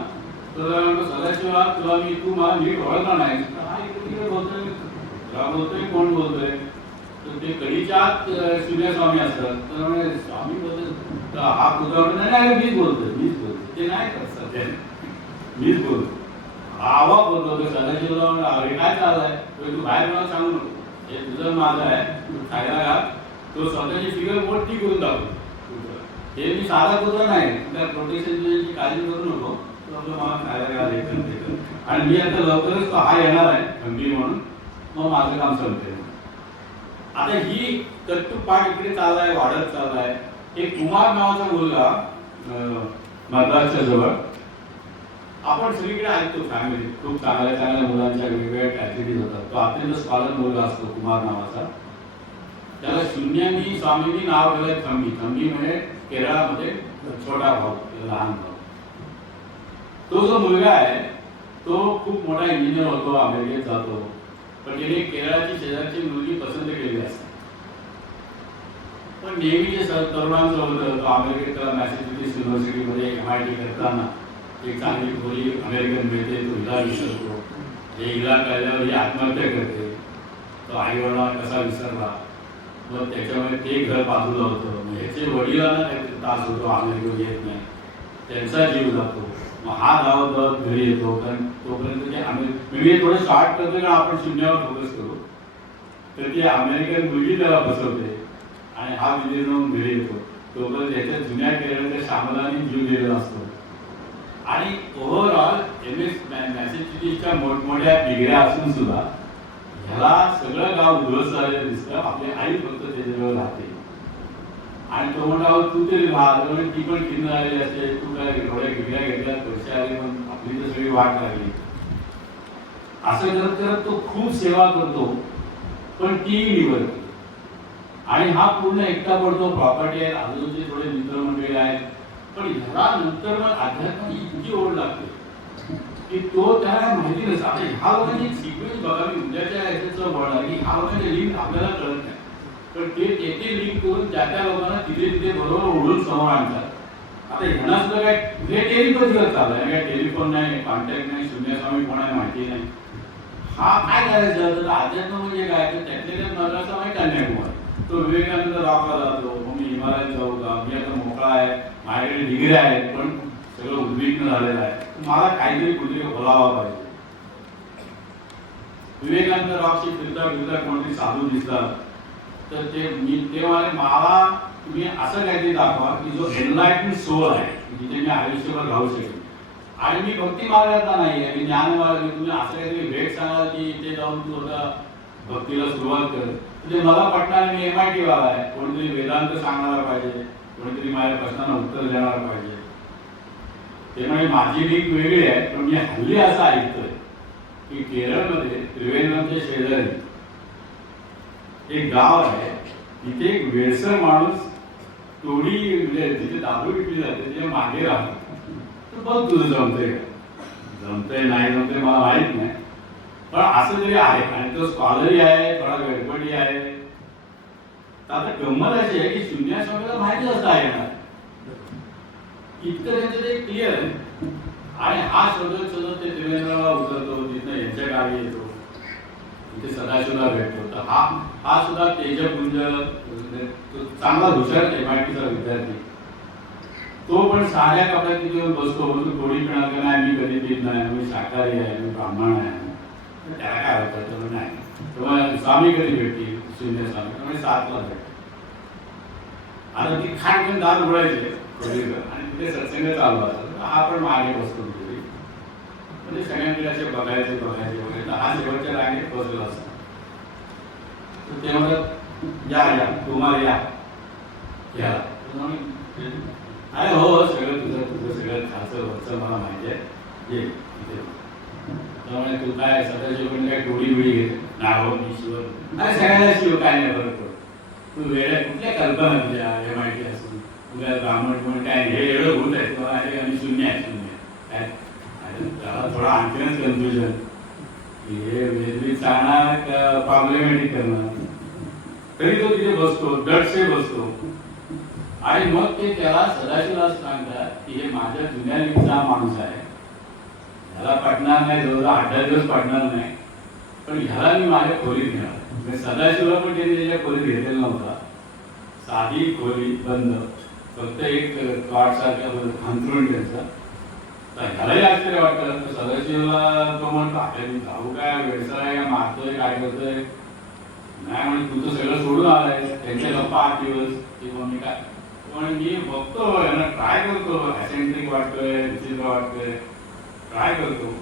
तर सदाशिवा तुला तू मला नीट ओळखला नाही, हा इकडे तिकडे बोलतोय, तुला बोलतोय कोण बोलतोय. तर ते कडीच्या आत शून्यस्वामी असतात. तर स्वामी बोलत हा पुतळा म्हणतो, नाही मीच बोलतो ते नाही करत सध्या, मीच बोलतो. हा आवा बोलतो तो सदाशिवला म्हणून, अरे काय चाललंय तू बाहेर मला सांगू नको, हे तुझं माझं आहे, तू खायला घाल. तो स्वतःची फिगर मोठी करून दाखवतो. हे मी साधा पुतळा नाही, त्या प्रोटेक्शनची काळजी करू नको, तो आपलं मला खायला घाल हे कर ते कर. आणि मी आता लवकरच तो हा येणार आहे खंबीर म्हणून, मग माझं काम संपते. आता ही कट्टुपाट इकडे चाललाय, वाढत चाललाय. एक कुमार नावाचा मुलगा मद्रासच्या जवळ, आपण सगळीकडे ऐकतो फॅमिली खूप चांगल्या चांगल्या मुलांच्या वेगवेगळ्या फॅसिलिटीज होतात. तो अत्यंत स्कॉलर मुलगा असतो कुमार नावाचा. त्याला शून्यानी स्वामींनी नाव दिलंय थंबी. थंबी म्हणजे केरळामध्ये छोटा भाऊ, लहान भाऊ. तो जो मुलगा आहे तो खूप मोठा इंजिनियर होतो, अमेरिकेत जातो. पण त्याने केरळाची शेजारची मुलगी पसंत केली असते. पण नेहमी जे तरुणांचं होतं, तो अमेरिकेत मॅसेच्युसेट्स युनिव्हर्सिटीमध्ये MIT करताना एक चांगली खोली अमेरिकन मिळते, तो हिला विसरतो. हे हिला कळल्यावर ही आत्महत्या करते. तो आईवडिलांना कसा विसरला, मग त्याच्यामुळे ते घर बाजूला होतं. ह्याचे वडिलांना काहीतरी त्रास होतो, अमेरिकेत येत नाही, त्यांचा जीव जातो. मग हा धावत धावत घरी येतो. कारण तोपर्यंत ते मी थोडं शॉर्ट करतो कारण आपण शून्यावर फोकस करू. तर ती अमेरिकन मुलगी त्याला बसवते आणि हा विजय जाऊन घरी येतो. तोपर्यंत याच्या जुन्या केरळच्या श्यामलाने जीव दिलेला असतो. आणि ओव्हरऑल मॅसेच्युसेट्सच्या मोठमोठ्या डिग्र्या असून सुद्धा ह्याला सगळं गाव उद्ध्वस्त झालेलं दिसतं. आपली आई फक्त त्याच्याजवळ राहते. आणि तो म्हणतो तू तरी राहा, ती पण खिन्न झालेली असते, तू काय थोड्या डिग्र्या घेतल्या, पैसे आले, पण आपली तर सगळी वाट लागली. असं करत करत तो खूप सेवा करतो, पण ती निवडते. आणि हा पूर्ण एकटा पडतो. प्रॉपर्टी आहे, आजूबाजूचे थोडे मित्रमंडळी आहेत, पण ह्याला नंतर मग अध्यात्माची इतकी ओढ लागते की तो त्याला माहिती नसतं. आता ह्या लोकांची सिक्वेन्स बघा, मी उद्याच्या ह्याचं वळण की ह्या लोकांचे लिंक आपल्याला कळत नाही, पण ते लिंक करून त्या लोकांना तिथे तिथे बरोबर ओढून समोर आणतात. आता ह्यांना सुद्धा काय हे टेलिपथीवर चाललंय, काय टेलिफोन नाही, कॉन्टॅक्ट नाही, शून्यस्वामी कोण आहे माहिती नाही. हा काय करायचं, तर अध्यात्म म्हणजे काय, तर त्यातल्या नगराचा माहिती कन्याकुमारी. तो विवेकानंद रॉकला जातो, मग मी हिमालयात जाऊ का, मी आता मोकळा आहे, माझ्याकडे डिग्री आहेत, पण सगळं उद्विग्न झालेलं आहे, मला काहीतरी कुठेतरी बोलावा पाहिजे. विवेकानंद रॉकशी फिरता फिरता कोणतरी साधू दिसतात, तर ते मला तुम्ही असं काहीतरी दाखवा की जो एनलाइटमेंट सोल आहे, जिथे मी आयुष्यभर राहू शकेन. आणि मी भक्ती मार्गातला नाही आहे, मी ज्ञान मार्ग. तुम्ही असं काहीतरी भेट सांगा की इथे जाऊन तू आता भक्तीला सुरुवात कर, म्हणजे मला पटणार. मी MIT वाला आहे, कोणतरी वेदांत सांगणारा पाहिजे, कोणतरी माझ्या प्रश्नांना उत्तर देणार पाहिजे. त्यामुळे माझी लिंक वेगळी आहे. पण मी हल्ली असं ऐकतोय की केरळमध्ये त्रिवेंद्रमच्या शेजारी एक गाव आहे, तिथे एक वेळसर माणूस टोळी तिथे दारू विकली जाते, तिथे मागे राहतो. तर बघ तुझं जमतंय का, जमतंय नाही जमतंय मला माहित नाही, पण असं तरी आहे. आणि तो स्कॉलरही आहे, थोडा गडबडी आहे. तर आता गंमत अशी आहे की शून्यस्वामीला माहिती असं आहे ना, इतकं त्यांचं ते क्लिअर आहे. आणि हा शोधत शोधत ते त्रिवेंद्रला उतरतो, तिथं यांच्या गावी येतो, तिथे सदाशिवला भेटतो. तर हा सुद्धा तेजपुंज चांगला हुशार MITचा विद्यार्थी. तो पण साध्या कपड्यात तिथे येऊन बसतो, तो थोडी पिणार का नाही, मी कधी पित नाही, मी शाकाहारी आहे, मी ब्राह्मण आहे. त्याला काय होतं नाही, तेव्हा स्वामी कधी भेटतील, शून्यस्वामी, त्यामुळे 7ला भेटतो. आता ती खाण दार उघडायचे आणि तिथे सत्संग चालू असतात. हा पण मागे बसतो तिथे, म्हणजे सगळ्यांकडे असे बघायचे. तर हा शेवटच्या रांगेत बसलेला असतो. तर ते म्हणतात या तुम्हाला या. अरे हो, सगळं तुझं सगळं खायचं वरचं मला माहिती आहे, ये तिथे. त्यामुळे तू काय सदाशिवकडे काय टोळी बिडी घेते, नाही हो मी शिव. अरे सगळ्याला शिव काय नाही बरं, तू वेळ्या कुठल्या कल्पना तुझ्या MIT असून तुला ब्राह्मण कोण काय हे एवढं भूत आहे तुम्हाला, आणि शून्य आहे काय. त्याला थोडा आणखीनच कन्फ्युजन की हे वेगळी सांगणार का प्रॉब्लेमॅटिक करणार. तरी तो तिथे बसतो, दडसे बसतो. आणि मग ते त्याला सदाशिवला सांगतात की हे माझ्या जुन्या लिंकचा माणूस आहे, ह्याला पटणार नाही, जवळ 8-10 दिवस पटणार नाही, पण ह्याला मी माझ्या खोलीत घेणार. सदाशिवला पण त्यांनी त्याच्या खोलीत घेतलेला नव्हता, साधी खोली बंद, फक्त एक काठसारखा अंथरूण त्यांचा. तर ह्यालाही आश्चर्य वाटतं. तर सदाशिवला तो म्हणतो अरे मी जाऊ काय व्यवसाय मारतोय काय करतोय. नाही म्हणजे तू तर सगळं सोडून आलाय. त्यांच्या गप्पा 8 दिवस किंवा मी काय पण मी बघतो यांना ट्राय करतो. ॲसेंट्रिक वाटतोय, विचित्र वाटतोय, ट्राय करतो.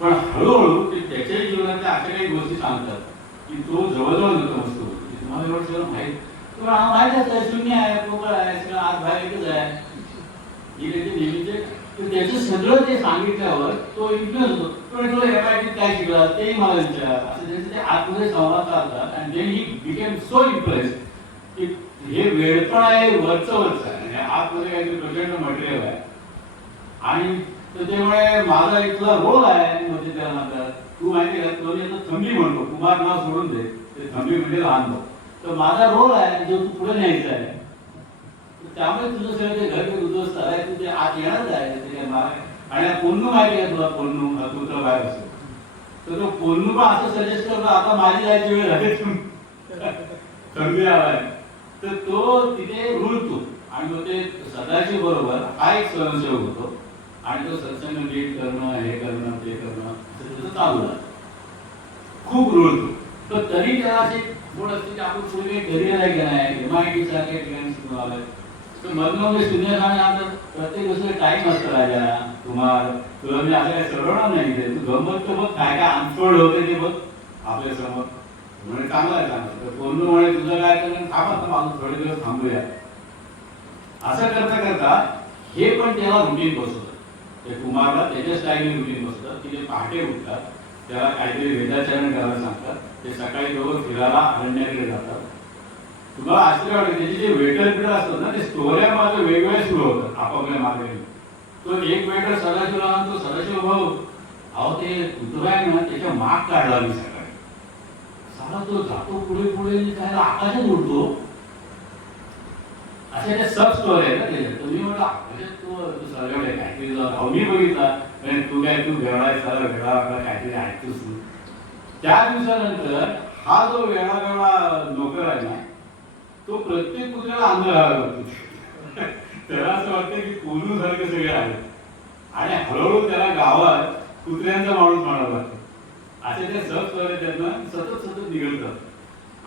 पण हळूहळू ते त्याच्या जीवनाच्या अशा काही गोष्टी सांगतात की तो जवळजवळ नतमस्तक होतो. तुम्हाला एवढं सगळं माहीत तुम्हाला माहीत आहे शून्य आहे, पोकळ आहे, सगळं आज बाहेर एकच आहे. ही त्याची नेहमीचे त्याचं सगळं ते सांगितल्यावर तो इन्फ्लुएन्स होतो. पण तुला MIT काय शिकला तेही मला विचार असं त्यांचे ते आतमध्ये संवाद चालतात. आणि then he became so impress की हे वेळपण आहे वरचं आहे आणि आतमध्ये काहीतरी प्रचंड मटेरियल आहे. आणि तर त्यामुळे माझा इथला रोल आहे म्हणजे त्याला म्हणतात तू माहिती का तो आता थंबी म्हणतो. कुमार नाव सोडून दे ते थंबी म्हणजे लहान भाऊ. तर माझा रोल आहे जो तू पुढे न्यायचा आहे. त्यामुळे तुझं सगळं ते घर उद्ध्वस्त आहे. तू ते आत येणारच आहे त्याच्या मागे. आणि पोन्नू माहिती आहे तुला पोन्नू तू तर बाहेर असतो. तर तो पोन्नू पण असं सजेस्ट करतो आता माझी जायची वेळ झाली थंबी आलाय. तर तो तिथे रुळतो आणि मग ते सदाशिव बरोबर हा एक स्वयंसेवक होतो. आणि तो सत्संग लीड करणं हे करणं ते करणं त्याचं चालू आहे. खूप रुळतो. तर तरी त्याला असे गोड असते की आपण पुढे करिअर आहे की नाही. MIT सारख्या ठिकाणी शिकून आलाय. तर मधनं म्हणजे शून्य खाणे प्रत्येक गोष्ट टाईम असतं राजा कुमार. तुला मी असं काही सरवणार नाही. तू गमत तर बघ काय काय अनफोल्ड होते ते बघ आपल्या समोर. म्हणजे चांगलं आहे चांगलं. तर कोण म्हणे तुझं काय तर थांबत माझं थोडे दिवस थांबूया. असं करता करता हे पण त्याला रुटीन बसवतं. ते कुमारला त्याच्या स्टाईलने रुटीन बसतं की ते पहाटे उठतात. त्याला काहीतरी वेदाचरण करायला सांगतात. ते सकाळी दोघं फिरायला अरण्याकडे जातात. तुम्हाला आश्चर्य वाटेल त्याचे जे वेटर बिटर असतात ना ते स्टोऱ्या माझं वेगवेगळ्या सुरू होतात आपापल्या मार्गाने. तो एक वेटर सदाशिवला म्हणतो सदाशिव भाऊ अहो ते कुत्रा आहे ना त्याच्या माग काढला मी सकाळी. साला तो जातो पुढे पुढे त्याला आकाशात उडतो. अशा त्या सब स्टोरी आहे ना त्याच्यात. तुम्ही म्हटलं आकाशात तो सगळं काहीतरी मी बघितला तू काय तू वेळायचा वेळा आपला काहीतरी ऐकतोस. त्या दिवसानंतर हा जो वेळा वेळा नोकर आहे ना तो प्रत्येक कुत्र्याला अंध घालायला लागतो. त्याला असं वाटतं की कोलू सारखे सगळे आहेत. आणि हळूहळू त्याला गावात कुत्र्यांचा माणूस म्हणावा लागतो. असे ते सब स्टोरी त्यांना सतत सतत निघतात.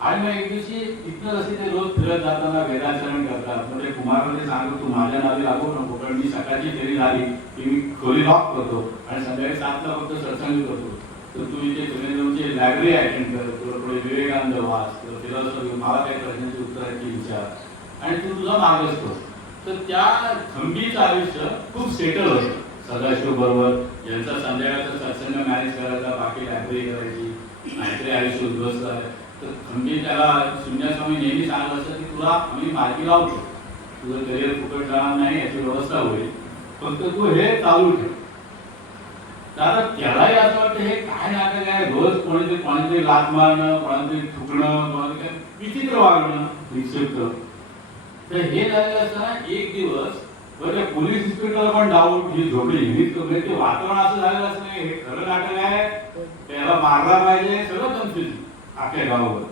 आणि मग एक दिवशी तिथनं असे ते रोज फिरत जाताना वेदाचरण करतात. म्हणजे कुमारमध्ये सांगतो तू माझ्या नादी लागू नको कारण मी सकाळची फेरी झाली की मी खोली लॉक करतो आणि संध्याकाळी 7ला फक्त सत्संग करतो. तर तू इथे तुमची लायब्ररी अटेंड कर. पुढे विवेकानंद वाच फिलॉसॉफी मला काही प्रश्नांची उत्तराची विचार आणि तू तुझा मार्गच कर. तर त्या थंबीचं आयुष्य खूप सेटल होतं सदाशिव बरोबर. यांचा संध्याकाळचा सत्संग मॅनेज करायचा बाकी लायब्ररी करायची नाहीतरी आयुष्य उद्ध्वस्त आहे. तर थंबी त्याला शून्यस्वामी नेहमी सांगत असतं की तुला आम्ही मार्गी लावतो. तुझं करिअर फुकट जाणार नाही याची व्यवस्था होईल फक्त तू हे चालू ठेव. तर त्यालाही असं वाटतं हे काय नाटक आहे. रोज कोणीतरी लाथ मारणं कोणातरी थुकणं कोणातरी विचित्र वागणं विक्षिप्त. तर हे झालेलं असताना एक दिवस बरं पोलीस इन्स्पेक्टरला पण डाऊट ही झोपली. ते वातावरण असं झालेलं असं नाही हे खरं नाटक आहे त्याला मारला पाहिजे सगळं कन्फ्युजन अख्ख्या गावावर.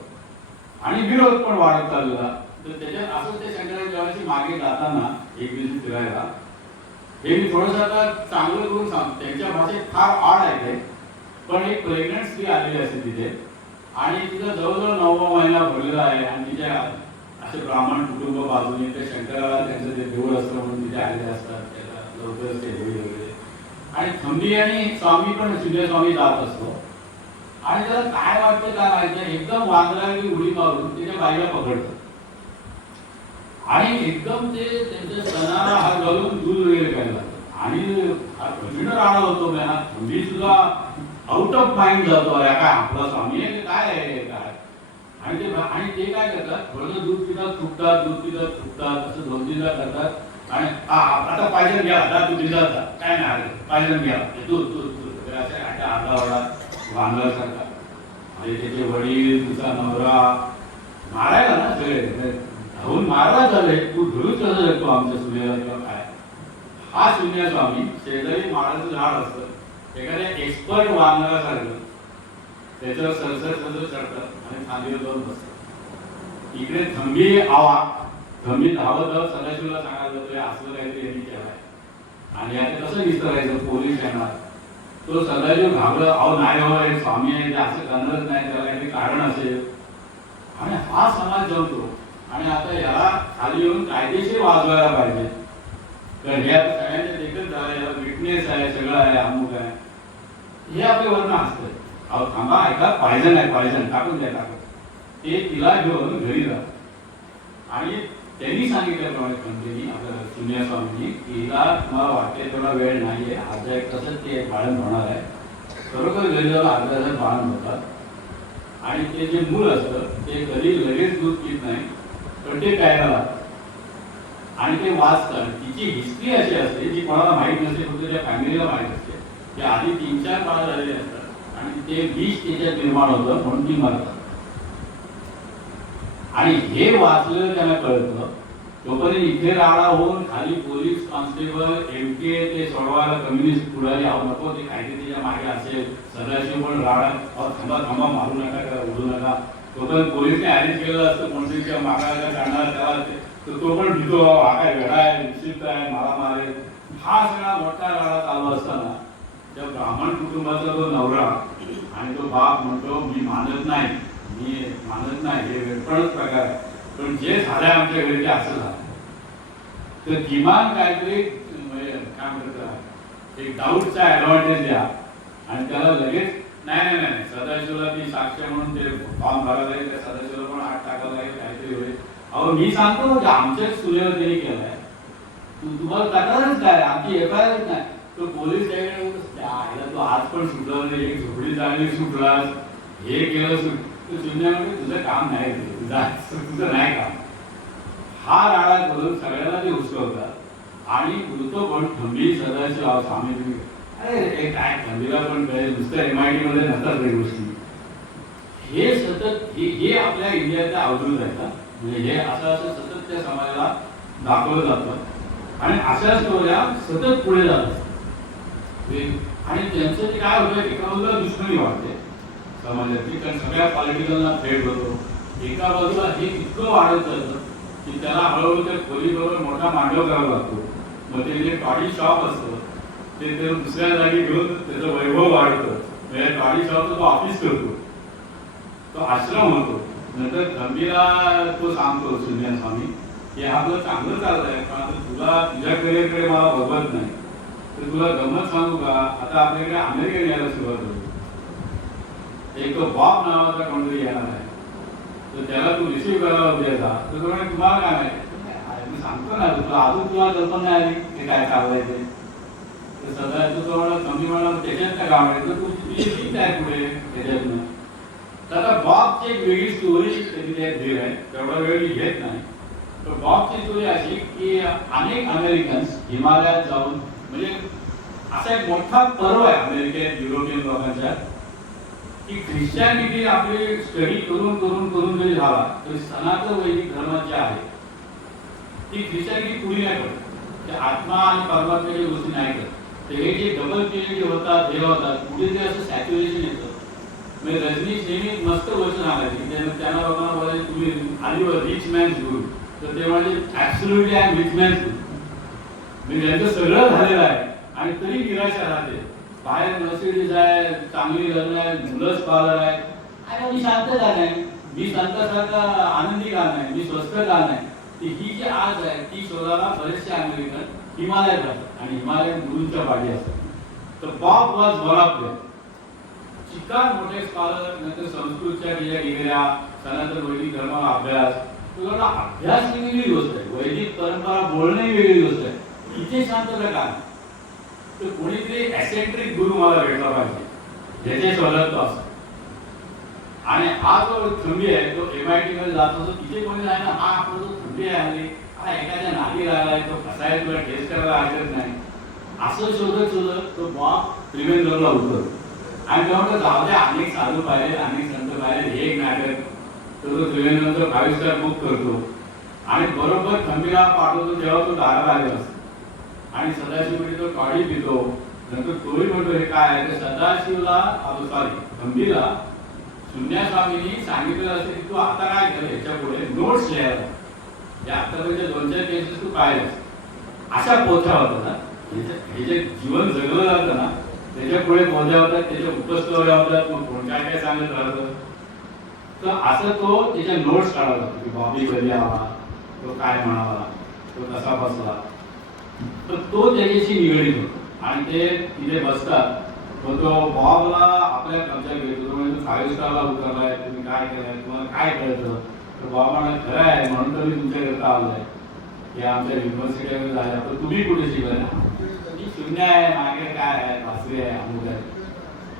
आणि विरोध पण वाढत चाललेला. तर त्याच्यात असं ते शंकराचार्याची मागे जाताना एक दिवशी फिरायला हे मी थोडंसं आता चांगलं करून सांगतो. त्यांच्या भाषेत फार आड आहे ते. पण एक प्रेग्नंट स्त्री आलेली असते तिथे आणि तिचा जवळजवळ 9वा महिना भरलेला आहे. आणि तिच्या असे ब्राह्मण कुटुंब बाजूने ते शंकराला त्यांचं ते देऊळ असतं म्हणून तिथे आलेले असतात. त्याला लवकरच ते होळी वगैरे. आणि थंबी आणि स्वामी पण शून्य स्वामी जात असतो. आणि त्याला काय वाटतं काय माहिती एकदम वांद्रावी उडी मारून त्याच्या बाईला पकडतं आणि एकदम ते त्यांच्या स्तनाला हात घालून दूध वगैरे प्यायला लागतं. आणि हा प्रचंड राडा होतो. थंबी सुद्धा आउट ऑफ माइंड जातो. अरे काय आपला स्वामी आहे काय आहे काय. आणि ते काय करतात थोडंसं दूध पितात फुकतात दूध पितात फुकतात असं 2-3दा करतात. आणि आता पाहिजे घ्या आता तू दिला काय नाही पाहिजे घ्या दूध दूध दूध असे अर्धा वडा वांगल्यासारखा. आणि त्याचे वडील तुझा नवरा मारायला ना सगळे धावून मारला झाले तू धरून कसं शकतो आमच्या सूर्याला किंवा काय. हा शून्य स्वामी शेजारी माळाचं झाड असतं एखाद्या एक्सपर्ट वांगल्यासारखं त्याच्यावर सरसर चढतात आणि खांदीवर जाऊन बसतात. इकडे थंबी आवा मी धावत सदाशिवला सांगायला जातोय असलं काहीतरी यांनी केलंय आणि आता कसं विसरायचं, पोलीस येणार. तो सदाशिव घाबरला, अहो नाही हो हे स्वामी आहे, ते असं करणारच नाही, त्याला काहीतरी कारण असेल. आणि हा समाज जमतो आणि आता याला खाली येऊन कायदेशीर वाजवायला पाहिजे. कारण हे आता सगळ्यांच्या देखत झाले, विटनेस आहे, सगळं आहे, अमुक आहे, हे आपले वर्ण असतं. अहो थांबा, ऐका, पाहिजे नाही, पाहिजे टाकून द्या, टाकून. ते तिला घेऊन घरी जात आणि त्यांनी सांगितल्याप्रमाणे कंपनी आपल्या सुनिया स्वामींनी की हिला तुम्हाला वाटते तेवढा वेळ नाहीये, अर्धा एक तासात ते बाळण होणार आहे. खरोखर घरी जाऊन अर्धा तासात बाळण होतात आणि ते जे मूल असतं ते कधी लगेच दूध पित नाही, पण ते प्यायला लागतं आणि ते वाचतात. तिची हिस्ट्री अशी असते जी कोणाला माहीत नसते, फक्त त्या फॅमिलीला माहीत असते. ते आधी 3-4 बाळ झालेले असतात आणि ते विष त्याच्यात निर्माण होतं म्हणून ती मरतात. आणि हे वाचलं त्यांना कळतं. तोपर्यंत इथे राडा होऊन खाली पोलीस कॉन्स्टेबल MK ते सोडवायला कम्युनिस्ट पुढारी नको, ते कायदे त्याच्या मागे असेल. सदाशिव पण राडा, थांबा थांबा, मारू नका, त्याला उडू नका. तोपर्यंत पोलिसने अरेंज केलेलं असतं कोणत्या मागायला काढणार त्याला, तर तो पण भीतो, हा काय वेळा आहे, निश्चित आहे, मला मारेल. हा सगळा मोठा राडा चालू असताना त्या ब्राह्मण कुटुंबाचा तो नवरा आणि तो बाप म्हणतो मी मानत नाही, हे वेळपणच प्रकार आहे, पण जे झालंय आमच्या घरी ते असं झालं. तर किमान काहीतरी काय म्हणतात, एक डाऊटचा ऍडव्हान्टेज द्या आणि त्याला लगेच नाही सदाशिवला ती साक्ष म्हणून ते फॉर्म भरायला लागेल, त्या सदाशिवला पण आठ टाकायला लागेल, काहीतरी होईल. अहो मी सांगतो आमच्याच सुनेवर त्यांनी केलाय, तुम्हाला तक्रारच काय, आमची एफआयआरच नाही. तो पोलीस तो आज पण सुटला नाही, एक झोपडी चांगली सुटलास, हे केलं शून्यामध्ये तुझं काम नाही, तुझं नाही काम. हा राडा करून सगळ्यांना ते उचलवतात आणि तो पण खंबी सदाशिव स्वामी, अरे काय खंबीला पण कळेल, नुसतं MIT मध्ये नसतात काही गोष्टी. हे सतत हे आपल्या इंडियाचा अवधूत आहे का, म्हणजे हे असं सतत त्या समाजाला दाखवलं जातं आणि अशा स्टोऱ्या सतत पुढे जातात. आणि त्यांचं ते काय होतं, एका बाजूला दुश्मनी वाटते समाजातली, कारण सगळ्या पॉलिटिकलना थ्रेट होतो. एका बाजूला हे इतकं वाढत जातं की त्याला हळूहळू त्या खोलीबरोबर मोठा मांडव करावा लागतो. मग ते जे टॉडी शॉप असतं ते दुसऱ्या जागी घेऊन त्याचं वैभव वाढतं. म्हणजे टॉडी शॉपचं तो ऑफिस करतो, तो आश्रम होतो. नंतर खंबीला तो सांगतो सुनिया स्वामी की आपलं चांगलं चाललंय, पण आता तुला तुझ्या करिअरकडे मला बघत नाही, तर तुला गंमत सांगू का, आता आपल्याकडे अमेरिकन यायला सुरुवात होती. एक तो बॉब नावाचा कोणतरी येणार आहे, तर त्याला तू रिसिव्ह करायला उद्या जा. तर तुम्हाला काय माहिती, मी सांगतो ना तुला, अजून तुला कल्पना आली ते काय चाललंय ते. तर सदा तो कमी म्हणा त्याच्यात काय काम आहे, तर तू ठीक आहे पुढे त्याच्यातनं. तर आता बॉबची एक वेगळी स्टोरी त्याची धीर आहे, तेवढा वेळ मी घेत नाही. तर बॉबची स्टोरी अशी की अनेक अमेरिकन्स हिमालयात जाऊन, म्हणजे असा एक मोठा पर्व आहे अमेरिकेत युरोपियन लोकांच्या की ख्रिश्चॅनिटी आपली स्टडी करून करून करून जरी झाला तरी सनातन वैदिक धर्म जे आहे ती ख्रिश्चॅनिटी पुढे नाही करत. ते आत्मा आणि परमात्म्याची गोष्टी नाही करत. ते हे जे डबल PhD होतात हे होतात पुढे जे असं सॅच्युरेशन येतं. म्हणजे रजनीश नेहमी मस्त वचन आणायचे, त्यांना लोकांना बोलायचे तुम्ही आधी रिच मॅन्स गुरु, तर ते म्हणजे absolutely I am rich man's गुरु. म्हणजे त्यांचं सगळं झालेलं आहे आणि तरी निराशा राहते. बाहेर मर्सिडीज आहे, चांगली लग्न आहे, मुलंच पाहणार आहे, आणि मी शांत का नाही, मी संतासारखा आनंदी का नाही, मी स्वस्थ का नाही. ही जी आज आहे ती शोधायला बरेचसे अमेरिकन हिमालयात जातात आणि हिमालयन गुरूंच्या पाठी असतात. तर Bob was one of them. Chicago मोठे स्कॉलर, नंतर संस्कृतच्या डिग्र्या, सनातन वैदिक धर्माचा अभ्यास. तुला अभ्यास ही वेगळी गोष्ट आहे, वैदिक परंपरा बोलणं ही वेगळी गोष्ट आहे. इथे शांतता का, तर कोणीतरी ऍसेंट्रिक गुरु मला भेटला पाहिजे ज्याच्या शोधात तो असतो. आणि हा जो खंबी आहे तो MIT मध्ये जात असतो, तिथे कोणी नाही ना, हा आपला जो खंबी आहे हा एखाद्या नादी लागलाय, तो कसाय तुला टेस्ट करायला ऐकत नाही, असं शोधत शोधत तो बॉब त्रिवेंद्रमला उतरतो. आणि तेव्हा जाऊ द्या, अनेक साधू पाहिले, अनेक संत पाहिले, हे एक नाटक, तर तो त्रिवेंद्रमचं 5 स्टार बुक करतो आणि बरोबर खंबीला पाठवतो तेव्हा तो दाराला आलेला असतो. आणि सदाशिवकडे तो टॉडी पितो. नंतर तोही म्हणतो हे काय आहे, तर सदाशिवला खंबीला सुन्या स्वामींनी सांगितलं असेल की तू आता काय कर, याच्या पुढे नोट्स लिहायला. या आतापर्यंत 2-4 केसेस तू पाहिलं अशा पोथ्या होतात ना, हे जे जीवन जगलं जातं ना त्याच्या पुढे पोथ्या होतात, त्याच्या उपस्थित होतात, मग कोण काय काय सांगत राहतं. तर असं तो त्याच्या नोट्स काढावा लागतो की बॉबी कधी आला, तो काय म्हणावा, तो कसा बसला, तर तो त्याच्याशी निगडीत होतो. आणि ते तिथे बसतात, मग तो बॉबला आपल्या कब्जात घेतो, म्हणजे 5 स्टारला उतरलाय, तुम्ही काय केलंय, तुम्हाला काय कळतं. तर बॉब म्हणा खरं आहे, म्हणून तर मी तुमच्याकरता आलोय की आमच्या युनिव्हर्सिटीमध्ये झाल्या, पण तुम्ही कुठे शिकलाय ना, मी शून्य आहे, मागे काय आहे, भासरी आहे, अमुक आहे.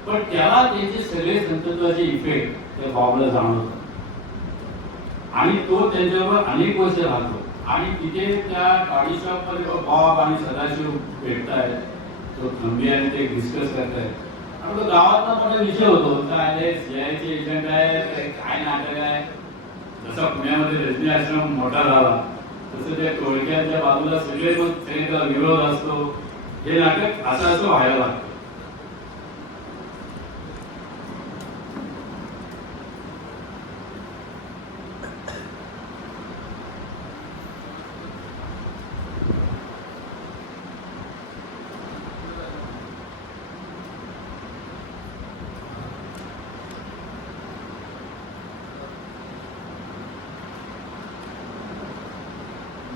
पण त्याला त्याचे सगळे संतत्वाचे इफेक्ट त्या बॉबला जाणवतात आणि तो त्यांच्यावर अनेक वर्ष राहतो. आणि तिथे त्या गाडी शॉपमध्ये बॉब आणि सदाशिव भेटतायत, तो खंबी आणि ते डिस्कस करतायत. आणि तो गावातला मोठा विषय होतो, काय सीआयचे एजंट आहे, काय नाटक आहे. जसा पुण्यामध्ये रजनी आश्रम मोठा झाला तसं त्या टोळक्याच्या बाजूला सगळे मग त्याचा विरोध असतो. हे नाटक असं व्हायला लागतं.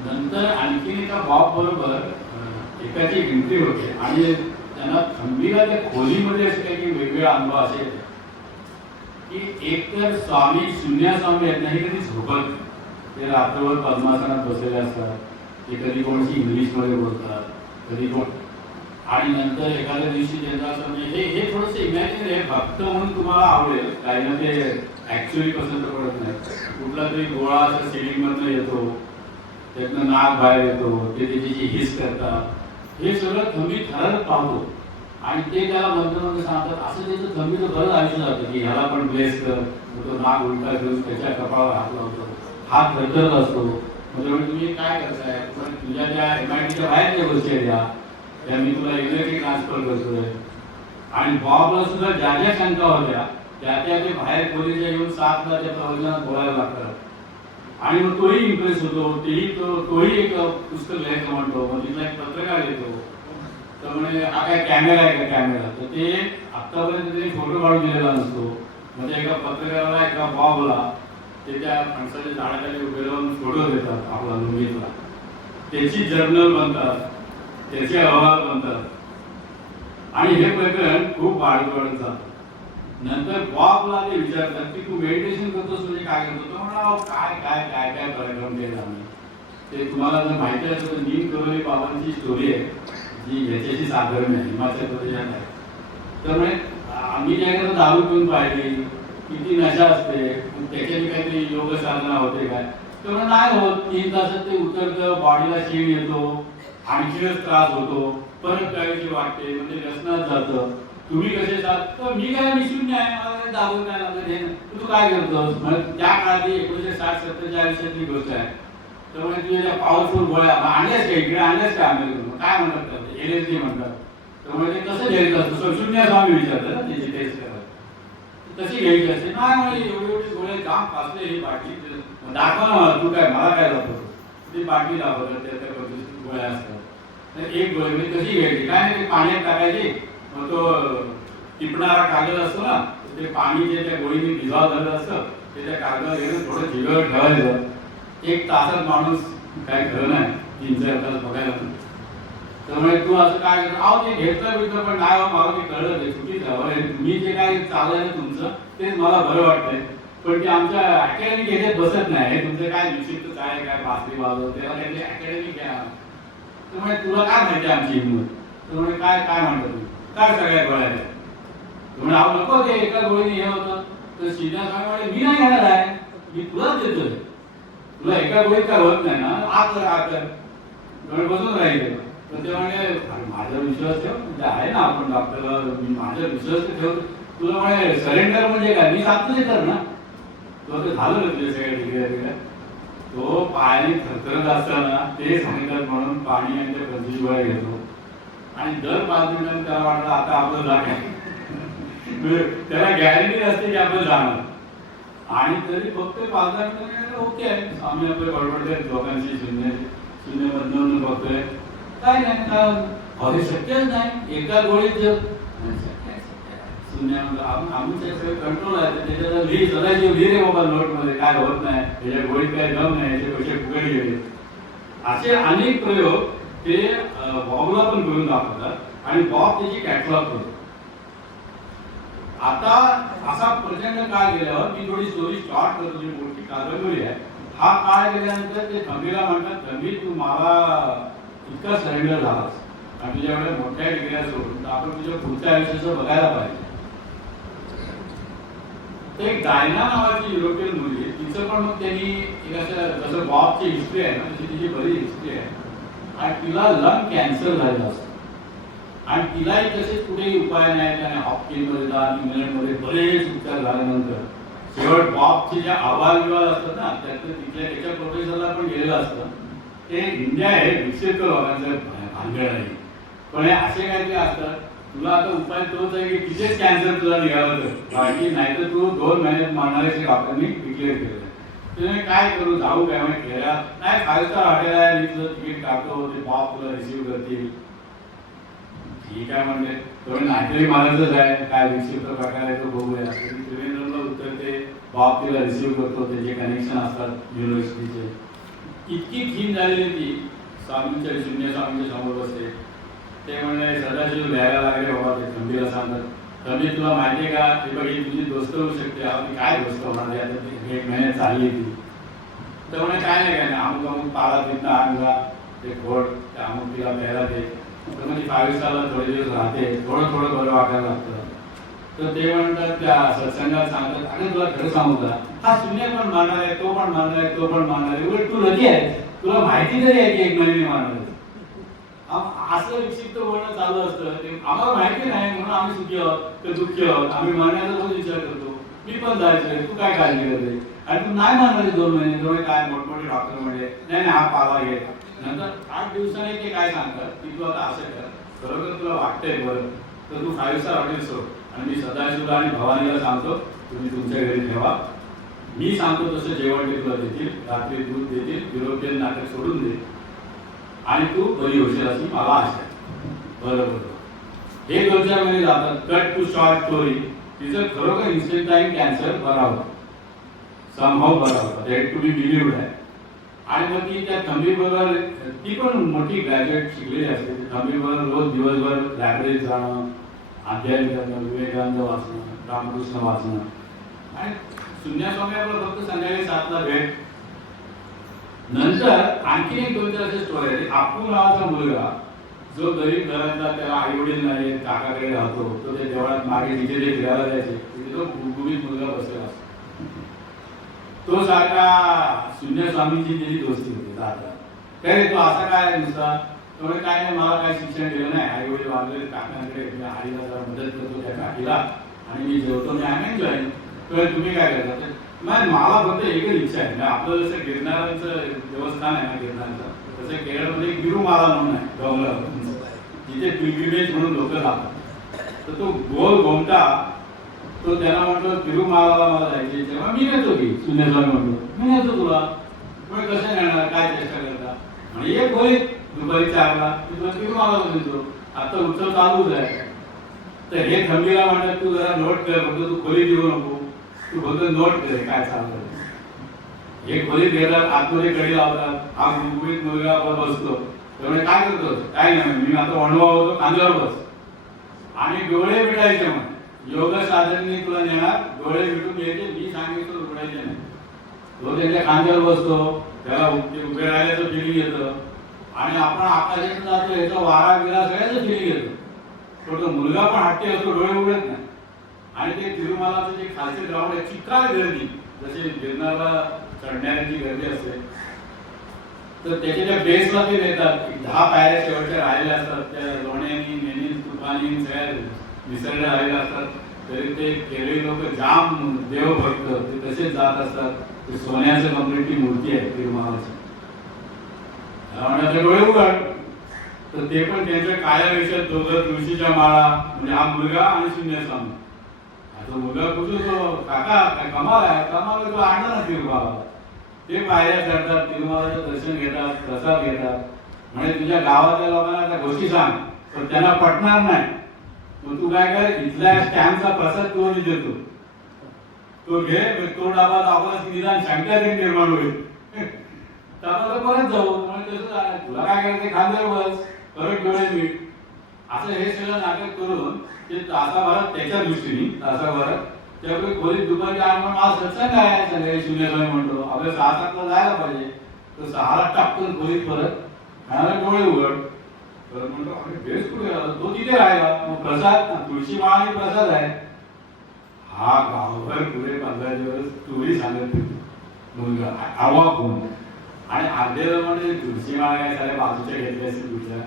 नंतर आणखीन एका बॉब बरोबर एकाची एंट्री होते आणि त्यांना खंबीला त्या खोलीमध्ये असे काही वेगवेगळा अनुभव असे की एकतर स्वामी शून्य स्वामी आहेत नाही, कधी झोपत ते रात्रभर पद्मासनात बसलेले असतात, ते कधी कोणाशी इंग्लिशमध्ये बोलतात, कधी कोण. आणि नंतर एखाद्या दिवशी त्यांना असं म्हणजे हे थोडंसं इमॅजिन आहे, फक्त म्हणून तुम्हाला आवडेल, काही ना ते ऍक्च्युअली पसंत पडत नाही. कुठला तरी गोळा असा सेलिंगमधनं येतो, त्यातनं नाक बाहेर येतो, ते त्याची हिस करतात. हे सगळं खंबी ठरत पाहतो आणि ते त्याला मंत्र सांगतात. असं त्याचं खंबीचं बरंच आयुष्य जातं की ह्याला पण ब्लेस कर, तो नाक उलटा घेऊन त्याच्या कपाळावर हात लावतो, हात थरथरत असतो. म्हणजे तुम्ही काय करताय, पण तुझ्या त्या MITच्या बाहेर त्या गोष्टी आहेत त्या मी तुला एनर्जी ट्रान्सफर करतोय. आणि बॉबला सुद्धा ज्या ज्या शंका होत्या त्या ते बाहेर खोलीच्या येऊन 7ला त्या प्रवचनात बोलायला लागतात. आणि मग तोही इम्प्रेस होतो, तोही एक पुस्तक लिहायचं म्हणतो. मग तिथला एक पत्रकार येतो, तर म्हणे हा काय कॅमेरा आहे का कॅमेरा, तर ते आत्तापर्यंत त्यांनी फोटो काढून दिलेला नसतो. म्हणजे एका पत्रकाराला एका बॉबला ते त्या माणसाच्या झाडाखाली उभे राहून फोटो देतात आपला लुंगीतला, त्याची जर्नल बनतात, त्याचे अहवाल बनतात. आणि हे प्रकरण खूप वाढत जातं. नंतर बॉबला ते विचारतात की तू मेडिटेशन करतोस म्हणजे काय करतो. तो म्हणा काय काय काय काय कार्यक्रम केला आम्ही. ते तुम्हाला जर माहिती असेल तर नीम करोली बाबांची स्टोरी आहे जी ह्याच्याशी साधर्म्य आहे, हिमाचल प्रदेशात आहे. त्यामुळे आम्ही ज्याकडे दारू पिऊन पाहिली, किती नशा असते, त्याच्याने काहीतरी योग साधना होते काय, तर नाही होत. 3 तासात ते उतरतं, बॉडीला शीण येतो, आणखीनच त्रास होतो, परत काहीची वाटते, म्हणजे व्यसनात जातं. तुम्ही कसे तर मी काय शून्य आहे, मला काय दाबून काय लागत हे, तू काय करतोस. म्हणजे त्या काळात 1960-70च्या आयुष्यातली गोष्ट आहे. त्यामुळे तुझ्या पॉवरफुल गोळ्या आणल्यास का इकडे, आणल्यास का अमेरिकेतून, काय म्हणतात LSD म्हणतात. त्यामुळे ते कसं घ्यायचं असतं, शून्य स्वामी विचारतात ना त्याची टेस्ट करत, तशी घ्यायची असते. नाही म्हणजे एवढी गोळ्या जाम फासले, ही बाटली दाखवा ना मला, तू काय मला काय दाखवतो. ती बाटली दाखवतात, त्या गोळ्या असतात. एक गोळी म्हणजे कशी घ्यायची, काय नाही पाण्यात टाकायची, मग तो टिपणारा कागद असतो ना, ते पाणी जे त्या गोळीने भिजाव झालं असतं ते त्या कागदावर घेऊन थोडं जिव्यावर ठेवायचं. 1 तासात माणूस काय खरं नाही, 3-4 तास बघायला. त्यामुळे तू असं काय करतो, अहो ते घेतलं बिटलं पण काय मला ते कळलं, ते चुकीचं. मी जे काय चाललंय ना तुमचं तेच मला बरं वाटतंय, पण ते आमच्या अकॅडमिक ह्याच्यात बसत नाही. हे तुमचं काय निश्चितच आहे, काय बासरी वाजव, त्याला काहीतरी अकॅडमिक आहे. त्यामुळे तुला काय माहिती आमची हिंमत. त्यामुळे काय काय म्हणतो तू काय सगळ्या गोळ्या आहेत. तुम्ही आव नको, ते एका गोळीने हे होतं. तर सीधा सांगा मी नाही घेणार आहे, मी तुलाच देतोय. तुला एका गोळीत काय होत नाही ना, आकर तुम्ही बसून राहिले. तर ते म्हणजे माझा विश्वास ठेव, आहे ना आपण डॉक्टरला, मी माझा विश्वास ठेवतो. तुला म्हणे सरेंडर म्हणजे काय, मी सांगतो ते कर ना. तो ते झालं ना तुझ्या सगळ्या डिग्र्या. तो पायाने थरथरत असताना ते सांगतात म्हणून पाणी आणि त्या 25 गोळ्या घेतो. आणि दर 5 मिनिटांनी त्याला वाटलं आता आपलं जाग आहे, त्याला गॅरंटी असते की आपण जाणार. आणि तरी फक्त 5,000 मिनिट ओके आहे. आम्ही आपले बडबडते लोकांशी शून्यमधून बघतोय. काय नाही का अरे शक्यच नाही एका गोळीत आमच्या सगळे कंट्रोल आहे. त्याच्यात लिही सदाची लिही रे बाबा नोटमध्ये काय होत नाही, त्याच्या गोळीत काय दम नाही, याचे पैसे फुकट गेले. असे अनेक प्रयोग ते बॉबला पण करून दाखवतात आणि बॉब त्याची कॅटलॉग करतो. आता असा प्रचंड काळ गेल्यावर मी थोडी स्टोरी स्टार्ट करतो, जी मोठी कादंबरी आहे. हा काळ गेल्यानंतर ते थंबीला म्हणतात, थंबी तू मला इतका सरेंडर झालास आणि तुझ्याकडे मोठ्या डिग्र्या सोडून आपण तुझ्या पुढच्या आयुष्याचं बघायला पाहिजे. तर एक डायना नावाची युरोपियन मुलगी, तिचं पण मग त्यांनी एक असं जसं बॉबची हिस्ट्री आहे ना तशी तिची बरी हिस्ट्री आहे. आणि तिला लंग कॅन्सर झालेला असतो आणि तिलाही तसेच कुठेही उपाय नाही. त्याने हॉपकिनमध्ये जा, इंग्लंडमध्ये बरेच उपचार झाल्यानंतर शेवट बॉबचे जे अहवाल असतात ना त्यातलं त्याच्या प्रोफेसरला पण गेलेलं असतं. ते इंडिया हे विकसित लोकांचं भानगड आहे. पण हे असे काहीतरी असतात, तुला आता उपाय तोच आहे की तिथेच कॅन्सर तुला निघालं तर बाकी नाही तर तू 2 महिन्यात मारणारे डॉक्टरनी डिक्लेअर केलं. तुम्ही काय करू, जाऊ काय म्हणजे खेळा नाही, 5 स्टार हॉटेल आहे, मी तुझं तिकीट टाकतो, ते बॉब तुला रिसिव्ह करतील. ठीक आहे म्हणजे तुम्ही नाहीतरी मारायचंच आहे, काय विकसित प्रकार आहे तो बघूया. त्रिवेंद्रला उत्तर ते बॉब तिला रिसिव्ह करतो, त्याचे कनेक्शन असतात युनिव्हर्सिटीचे. इतकी थीम झालेली ती स्वामींच्या स्वामींच्या समोर बसते. ते म्हणले सदाशिव लिहायला लागले बाबा, ते थंबीला सांगतात, थंबी तुला माहिती आहे का, ते बघ ही तुझी दोस्त होऊ शकते. आपली काय दोस्त होणार, आता 1 महिन्यात चालली ती. तर म्हणे काय नाही काय नाही, अमुक पाला तिथनं आणला ते घोड, त्या अमुक तिला प्यायला दे. तर म्हणजे 22 साला थोडे दिवस राहते, थोडं थोडं बरं वाटायला लागतं. तर ते म्हणतात त्या सत्संगात सांगतात, अरे तुला खरं सांगू का, हा शून्य पण मारणार आहे, तो पण मारणार आहे, तो पण मारणार आहे, उलट तू नदी आहे, तुला माहिती तरी आहे की 1 महिने मारणार आहे. असं विक्षिप्त बोलणं चालू असतं. आम्हाला माहिती नाही म्हणून आम्ही सुखी आहोत तर दुःखी आहोत, आम्ही मारण्याचा रोज विचार करतो. मी पण जायचंय, तू काय काळजी करते आणि तू नाही मारणार 2 महिने. तेवढे काय मोठमोठे डॉक्टर म्हणले नाही नाही हा पाला घे. नंतर 8 दिवसांनी ते काय सांगतात की तू आता असं कर, खरोखर तुला वाटतंय बरं तर तू 5 स्टार हॉटेल सोड आणि मी सदाशिवला आणि भवानीला सांगतो तुम्ही तुमच्या घरी ठेवा. मी सांगतो तसं जेवण ते तुला देतील, रात्री दूध देतील, युरोपियन नाटक सोडून दे आणि तू बरी होशील अशी मला आशा आहे. बरोबर हे 2-4 महिने जातात. कट टू शॉर्ट स्टोरी, तिचं खरोखर इन्स्टंट टाइम कॅन्सर बरा होता, समहाऊ बरा होता, दॅट टू बी बिलीव्ड आहे. आणि मग ती त्या थंबीबरोबर, ती पण मोठी ग्रॅज्युएट शिकलेली असते, थंबीबरोबर रोज दिवसभर लायब्ररीत जाणं, अध्ययन करणं, विवेकानंद वाचणं, रामकृष्ण वाचणं. आणि शून्यास्वामी आपलं फक्त संध्याकाळी 7ला भेट. नंतर आणखी एक 2-4 असे स्टोरी आहेत. आपू नावाचा मुलगा जो गरीब घरातला, त्याला आई वडील नाही, काकाकडे राहतो, तो त्या देवळात मागे तिथे जे फिरायला जायचे तिथे तो गुबगुबीत मुलगा बसलेला असतो. तो सारखा शून्यस्वामींची त्याची दोस्ती होती दादा. काय तो असा काय नुसता, त्यामुळे काय नाही, मला काय शिक्षण दिलं नाही, आई वडील वागले काकांकडे, आईला जरा मदत करतो त्या काकीला आणि मी जेवतो, मी आम्ही जॉईन. तर तुम्ही काय करता, नाही मला फक्त एकच इच्छा आहे. आपलं जसं गिरणारांचं देवस्थान आहे ना गिरणारचं, तसं केरळमध्ये गिरुमाला म्हणून आहे डोंगरावर, जिथे पिलग्रिमेज म्हणून लोक जातात. तर तो गोल घोमटा तो त्याला म्हटलं तिरुमालाला मला जायचे, तेव्हा मी नेतो की शून्यस्वामी म्हटलं मी नेतो तुला. पण कसं नेणार, काय चेष्टा करता, म्हणजे एक गोळी दुपारी 4ला तुला तिरुमालाला नेतो. आता उत्सव चालूच आहे. तर हे थंबीला म्हणतात तू जरा नोट कर, फक्त तू खोली देऊ नको, तू फक्त नोट कर काय चालतं. एक खोलीत घेतात, आतमध्ये कडी लावतात, हा गुबगुबीत मुलगा आपला बसतो. त्यामुळे काय करतो, काय नाही मी आता वणवा होतो, खांद्यावर बस आणि डोळे मिटायचे. मग योग साधनने तुला नेणार, डोळे मिटून घ्यायचे, मी सांगितलं उघडायचे नाही. तो त्यांच्या खांद्यावर बसतो, त्याला उभे राहिल्याचं फिलिंग येतं आणि आपण आकाशात जातो याचा वारा बिरा सगळ्याचं फिलिंग येतं. तो मुलगा पण हट्टी असतो, डोळे उघडत नाही. आणि ते तिरुमालाचं जे खालचे ग्राउंड आहे, चित्रात गर्दी, जसे गिरणारला चढणाऱ्यांची गर्दी असते, तर त्याच्या त्या बेसला ते नेतात. 10 पायऱ्या शेवटच्या राहिलेल्या असतात, त्या लोण्यानी नेणी तुफानी सगळ्या विसरल्या राहिलेल्या असतात. तरी ते केरळी लोक जाम देवभक्त, ते तसेच जात असतात. ते सोन्याचं कम्प्लीटली मूर्ती आहे तिरुमालाची. डोळे उघड, तर ते पण त्यांच्या काया विषयात दोघं तुळशीच्या माळा, म्हणजे हा मुलगा आणि शून्यस्वामी आता मुलगा कुठून काका काय कमाल आहे, कमाल तो आणला ना तिरुमाला. ते पायऱ्या चढतात, तिरुमालाचं दर्शन घेतात, प्रसाद घेतात. म्हणजे तुझ्या गावातल्या लोकांना त्या गोष्टी सांग, पण त्यांना पटणार नाही. मग तू काय कर, इथल्या स्टॅम्पचा प्रसाद तू देतो, तो घे, तो डाबा दाबला निदान शंका निर्माण होईल. त्यामुळे परत जाऊ. म्हणजे तसं तुला काय करायचं, खांद्यावर बस, परत डोळे मीठ, असं हे सगळं नाटक करून ते तासाभरात त्याच्या दृष्टीने तासाभरात त्यावेळी खोलीत दुपारी आणून आज सत्संग आहे, सगळे शून्यस्वामी म्हणतो, आपल्या 6-7ला जायला पाहिजे. तर 6ला टाकतो खोलीत, परत खाण्याला डोळे उघड, परत म्हणतो अरे बेस कुठे गेला, तो तिथे राहिला. मग प्रसाद, तुळशी माळ आणि प्रसाद आहे. हा गावभर पुढे 15 दिवस तुळी सांगत मुलगा आवा होऊन, आणि अर्ध्याला म्हणजे तुळशी माळ काय साऱ्या बाजूच्या घेतल्या असेल तुझ्या,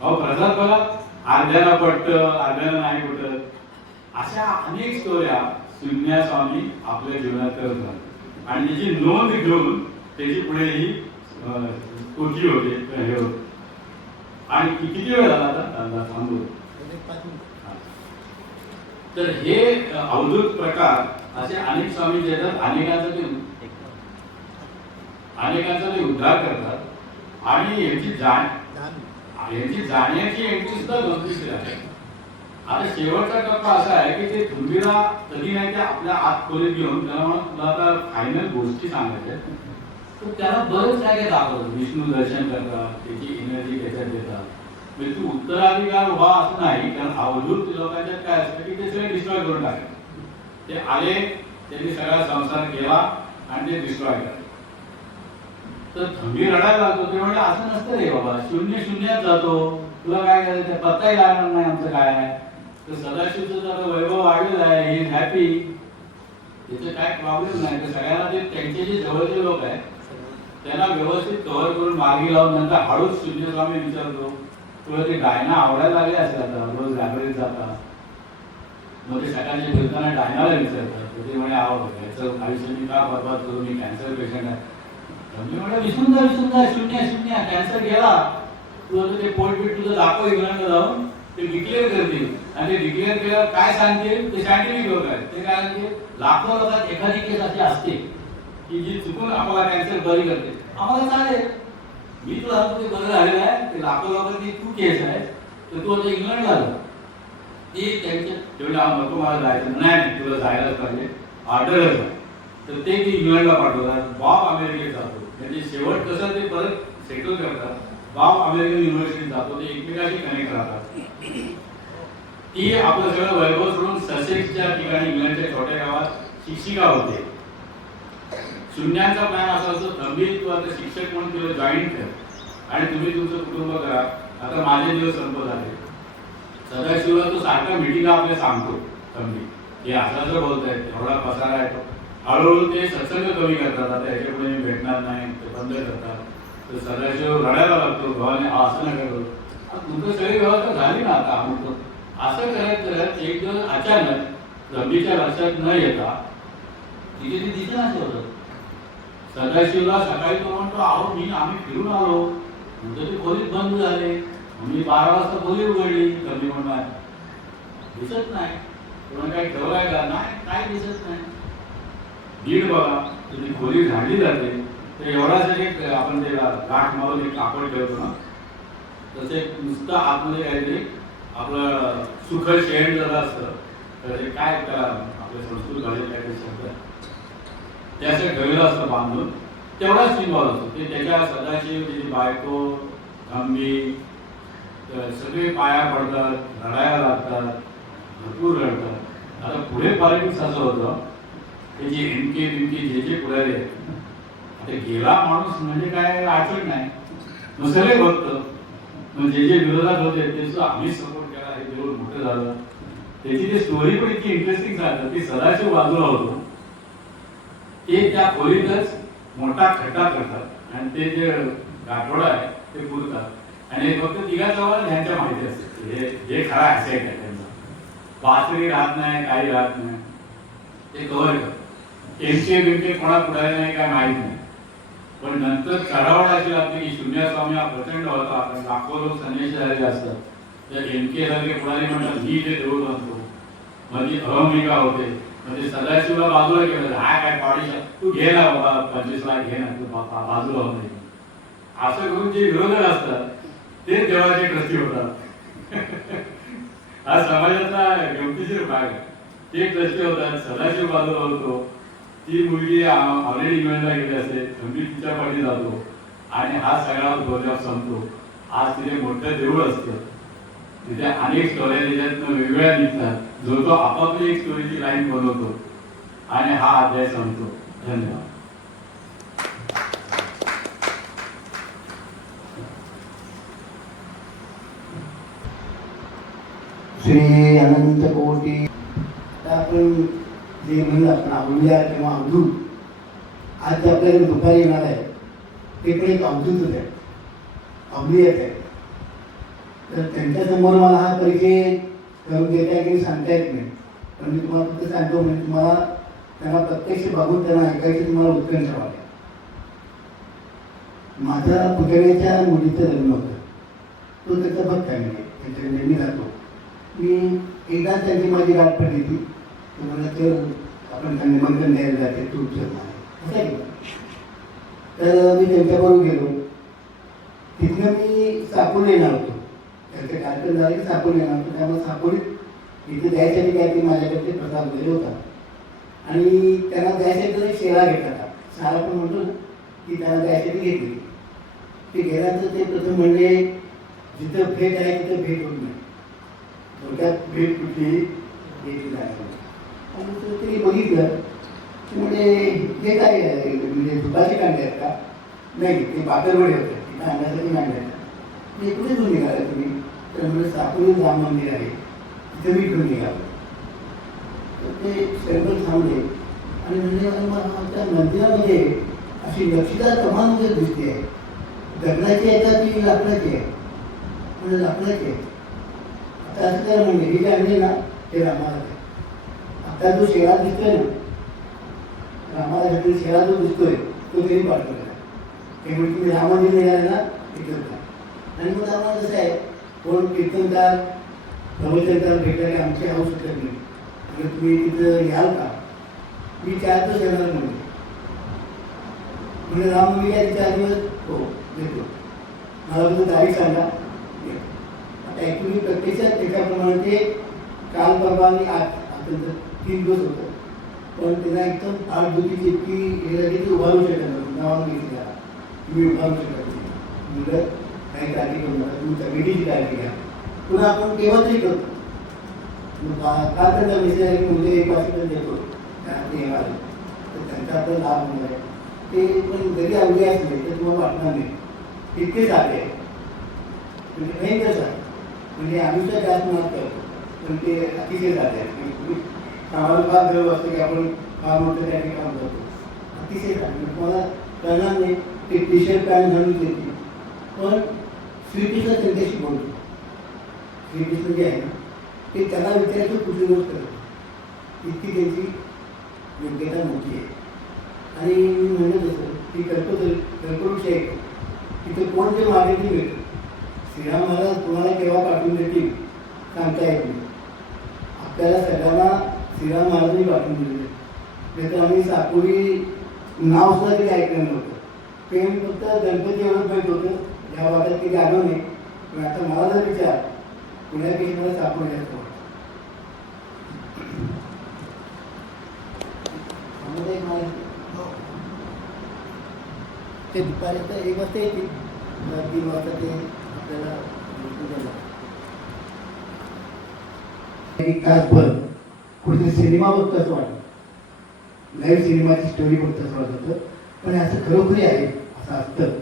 अहो प्रसाद बघा, अर्ध्याला पटतं, अर्ध्याला नाही पटत. अशा अनेक स्टोऱ्या शून्यस्वामी आपल्या जीवनात करत राहतात, आणि त्याची नोंद घेऊन त्याची पुढे ही पोथी होते, हे होते. आणि किती वेळ झाला आता थांबू. तर हे अवधूत प्रकार असे अनेक स्वामी जे येतात, अनेकांचा ते उद्धार करतात. आणि यांची जाण्याची यांची सुद्धा गमतीशीर आहे. आता शेवटचा टप्पा असा आहे की ते धुंबीला कधी नाही ते आपल्या आत खोलीत घेऊन त्याला म्हणून तुला आता फायनल गोष्टी सांगायच्या, तर त्याला बरंच काय काय दाखवतं. विष्णू दर्शन करतात, त्याची एनर्जी त्याच्यात देतात. म्हणजे तू उत्तराधिकार उभा असं नाही, कारण अवधूत लोकांच्यात काय असतं की ते सगळे डिस्ट्रॉय करून टाकले. ते आले, त्यांनी सगळा संसार केला आणि ते डिस्ट्रॉय केला. तर थंबी रडायला लागतो, ते म्हणजे असं नसतं रे बाबा, शून्य शून्यात जातो, तुला काय करायचं पत्ताही लागणार नाही आमचं काय आहे. तर सदाशिवचं जर वैभव वाढलेलं आहे, ही हॅपी, त्याचे काय प्रॉब्लेम नाही. तर सगळ्यांना ते त्यांचे जे जवळचे लोक आहेत त्यांना व्यवस्थित कव्हर करून मार्गी लावून नंतर हळूच शून्यस्वामी विचारतो, तुला ते गायना आवडायला लागले असेल, आता रोज लायब्ररीत जातात, मग ते सकाळचे फिरताना डायनाला विचारतात, ते म्हणे आवड याचं आयुष्य मी का बरबाद करू, मी कॅन्सर पेशंट आहे. मी म्हटलं विसरून जा, शून्य शून्य, कॅन्सर गेला, तुझं ते पोटपीठ तुझं दाखव इंग्लंडला जाऊन, ते डिक्लेअर करतील. आणि ते डिक्लेअर केल्यावर काय सांगतील, ते सायंटिफिक लोक आहेत, ते काय सांगतील, लाखो लोकात एखादी केस अशी असते की जी चुकून आम्हाला कॅन्सर बरी करते, आम्हाला चालेल, मी तुला ते बरं झालेलं आहे, ते लाखो लोकांची तू केस आहे, तर तू आता इंग्लंडला जा. ते त्यांच्या तेवढ्या नको मला जायचं नाही, तुला जायलाच पाहिजे, ऑर्डरच आहे. तर ते इंग्लंडला पाठवतात, बॉब अमेरिकेत जातो. म्हणजे शेवट कसं ते परत सेटल करतात, बॉब अमेरिकन युनिव्हर्सिटीत जातो, ते एकमेकांशी कनेक्ट राहतात. ती आपलं सगळं वैभव सोडून ससेक्सच्या ठिकाणी इंग्लंडच्या छोट्या गावात शिक्षिका होते. शून्यांचा प्लॅन असा असतो, थंबी तू आता शिक्षक म्हणून तुला जॉईन कर आणि तुम्ही तुमचं कुटुंब करा. आता माझे दिवस संपत आले. सदाशिवला तो सारखा मिटिंग आपल्याला सांगतो, थंबी हे असं बोलतायत, एवढा पसारा आहे. हळूहळू ते सत्संग कमी करतात, आता याच्यापुढे मी भेटणार नाही, ते बंद करतात. तर सदाशिव रडायला लागतो, भावाने असं नका करू, तुमचं सगळी व्यवस्था झाली ना आता म्हणतो. असं करत करत एक दिवस अचानक रबीच्या लक्षात न येता तिथे ती दिसेनाच होतं. सदाशिवला सकाळी तो म्हणतो, अहो आम्ही फिरून आलो, म्हणजे ते खोलीत बंद झाले, मी 12 वाजता खोली उघडली, कमी म्हणणार दिसत नाही, तुम्हाला काही ठेवलाय का, नाही काय दिसत नाही. नीट बघा, ती खोली झाडली जाते, तर एवढाच एक आपण ते गाठ मारून एक कापड ठेवतो ना, तसे नुसतं आतमध्ये काहीतरी आपलं सुख शेण जर असतं, तर ते काय आपल्या संस्कृत भाषेत काहीतरी शब्द त्याचं ठेवलेलं असतं बांधून, तेवढाच सिंबॉल असतो. ते त्याच्या सदाशिव, त्याची बायको, थंबी सगळे पाया पडतात, रडायला लागतात, भरपूर रडतात. आता पुढे पॉलिटिक्स असं होतं, त्याची एमके बिमके जे जे पुढारी आहेत, आता गेला माणूस म्हणजे काय आठवण नाही, मग सगळे भक्त, मग जे जे विरोधात होते ते सुद्धा आम्हीच सपोर्ट केला, हे विरोध मोठं झालं. त्याची ती स्टोरी पण इतकी इंटरेस्टिंग सांगतात. ती सदाशिव बाजूला होतो, ते त्या खोलीतच मोठा खड्डा करतात आणि ते जे गाठोडा आहे ते पुरतात, आणि फक्त तिघांजवळ ह्यांच्या माहिती असते, हे खरा ऍसेट आहे त्यांचा, बासरी राहत नाही, काही राहत नाही, ते कव्हर करतात. एमके बिमके कोणा पुढायला नाही काय माहित नाही. पण नंतर चढावड अशी लागते की शून्यस्वामी हा प्रचंड होता, कारण लाखो लोक संन्यासी झालेले असतात. त्या एमके सारखे पुढारी म्हणतात, मी ते देऊळ बांधतो, मध्ये अहमिका होते. म्हणजे सदाशिवला बाजूला गेलं, हा काय पाडीशा तू घे ना बाबा 25 लाख घे ना तू बाजूला होऊ नये, असं करून जे विरोधक असतात ते देवाचे ट्रस्टी होतात. हा समाजाचा गमतीशीर भाग आहे. ते ट्रस्टी होतात, सदाशिव बाजूला होतो, ती मुलगी ऑलरेडी इंग्लंडला गेली असते, खंबीर तिच्या पाठी जातो आणि हा सगळा गोंधळ संपतो. आज तिथे मोठं देऊळ असतं, तिथे अनेक स्टोऱ्या त्याच्यातनं वेगवेगळ्या निघतात, जो तो आपापली एक स्टोरीची लाईन बनवतो आणि हा अध्याय संपतो. धन्यवाद. श्री अनंत कोटी. आपण जे म्हणलं आपण अवलिया किंवा अवधूत, आज आपल्याला दुपारी येणार आहे ते पण एक अवधूतच आहे, अवलियाच आहे. तर त्यांच्यासमोर मला हा परिचय करून देता की सांगता येत नाही, पण मी तुम्हाला फक्त सांगतो म्हणजे तुम्हाला त्यांना प्रत्यक्ष बघून त्यांना ऐकायची तुम्हाला उत्कंठ वाटेल. माझ्या पुतण्याच्या मुलीचं लग्न होतं, तो त्याचा भक्त आहे, त्याच्या नेहमी जातो. मी एकदा त्यांची माझी गाठ पडली ती तुम्हाला तर आपण त्यांना निमंत्रण द्यायला जाते तू असं. तर मी त्यांच्याबरोबर गेलो. तिथनं मी सापोली येणार होतो, त्यांचे कार्यक्रम झाले की सापोली येणार होतो. त्यामुळे सापोलीत इथे द्यायसाठी काय ते माझ्याकडे प्रसाद वगैरे होता आणि त्यांना द्यायसाठी तर एक शेळा घेतला. शाळा पण म्हणतो ना की त्यांना द्यायसाठी घेतली. ते गेल्यानंतर ते प्रथम म्हणजे जिथं भेट आहे तिथं भेट होत नाही, थोडक्यात भेट कुठली घेतली जायची. आणि ते बघितलं की म्हणजे हे काय म्हणजे दुधाचे कांदे आहेत का? नाही, ते बाकरवडे होते, ते कांद्यासाठी कांदे आहेत. ते कुठे घेऊन निघाले तुम्ही? तर म्हणजे सापोली राम मंदिर आहे तिथे मी घेऊन निघालो. तर ते सेंट्रल थांबले आणि म्हणजे त्या मंदिरामध्ये अशी लक्षिता कमान वगैरे दिसते आहे. दगडाची आहे का ती लाकडाची आहे? म्हणजे लाकडाची आहे. आता असं काय म्हणजे हे जे आणले ना ते रामाला आहे. आता जो शेळा दिसतोय ना, रामाला शेळा जो दिसतोय तो त्यांनी पाठवला. ते म्हणजे तुम्ही रामाने निघाले ना तिथं. आणि मग आम्हाला कसं आहे, कोण कीर्तनकार प्रवचनकार भेटले आमची हाऊस होत नाही, आणि तुम्ही तिथं याल का? मी 4 दिवस येणार म्हणजे राम मी या 4 दिवस हो देतो, मला तुझं तारीख सांगा. आता ॲक्च्युली प्रत्यक्षात त्याच्याप्रमाणे ते काल परवा आणि आज 3 दिवस होतं. पण त्यांना एकदम पाठदुखीची इतकी हे झाली की उभारू शकत नाही. नावानं घेतली त्याला तुम्ही उभारू शकत नाही. मुलं काही काळजी करू नका, तुम्ही तब्येतीची काळजी घ्या. पुन्हा आपण केव्हा तरी करतो. का त्यांचा विषय आहे की मुले 1 वाजता देतो ते येणार, तर त्यांचा आपला लाभ होणार आहे. ते पण जरी अवघे असले तर तुम्हाला वाटणार नाही, तितकेच आले आहे. म्हणजे भयंकर आहे, म्हणजे आयुष्यात जास्त मात करतो पण ते अतिशय झाले आहेत. आम्हाला फार गर्व असतो की आपण फार मोठं त्या ठिकाणी काम करतो. अतिशय चांगलं तुम्हाला कळणार नाही. ते टी शर्ट पॅन्ट घालून देते, पण श्रीकृष्ण त्यांच्याशी बोलतो. श्रीकृष्ण जे आहे ना ते त्याला विचारायचं कुठली गोष्ट करतो, इतकी त्यांची योग्यता मोठी आहे. आणि मी म्हणत होतो की कर्कवृक्ष आहे तिथे कोण जे मागे ते मिळतं. श्रीराम महाराज तुम्हाला केव्हा पाठवून देतील सांगता येत नाही. आपल्याला सगळ्यांना श्रीराम महाराजांनी पाठवून दिले. त्याचं आम्ही सापोली नाव सुद्धा कधी ऐकलं नव्हतं. ते फक्त गणपती एवढं माहीत होतं, या वाट्यात कधी आलो नाही. पण आता मला जर विचार पुण्यापेक्षा मला सापोली असतो. ते दुपारी तर 1 वाजता येतील, 3 वाजता ते आपल्याला एक तासभर कुठे सिनेमा बघतो असं वाटतं, लाईव्ह सिनेमाची स्टोरी बघतो असं वाटत होतं. पण असं खरोखरी आहे, असं असतं.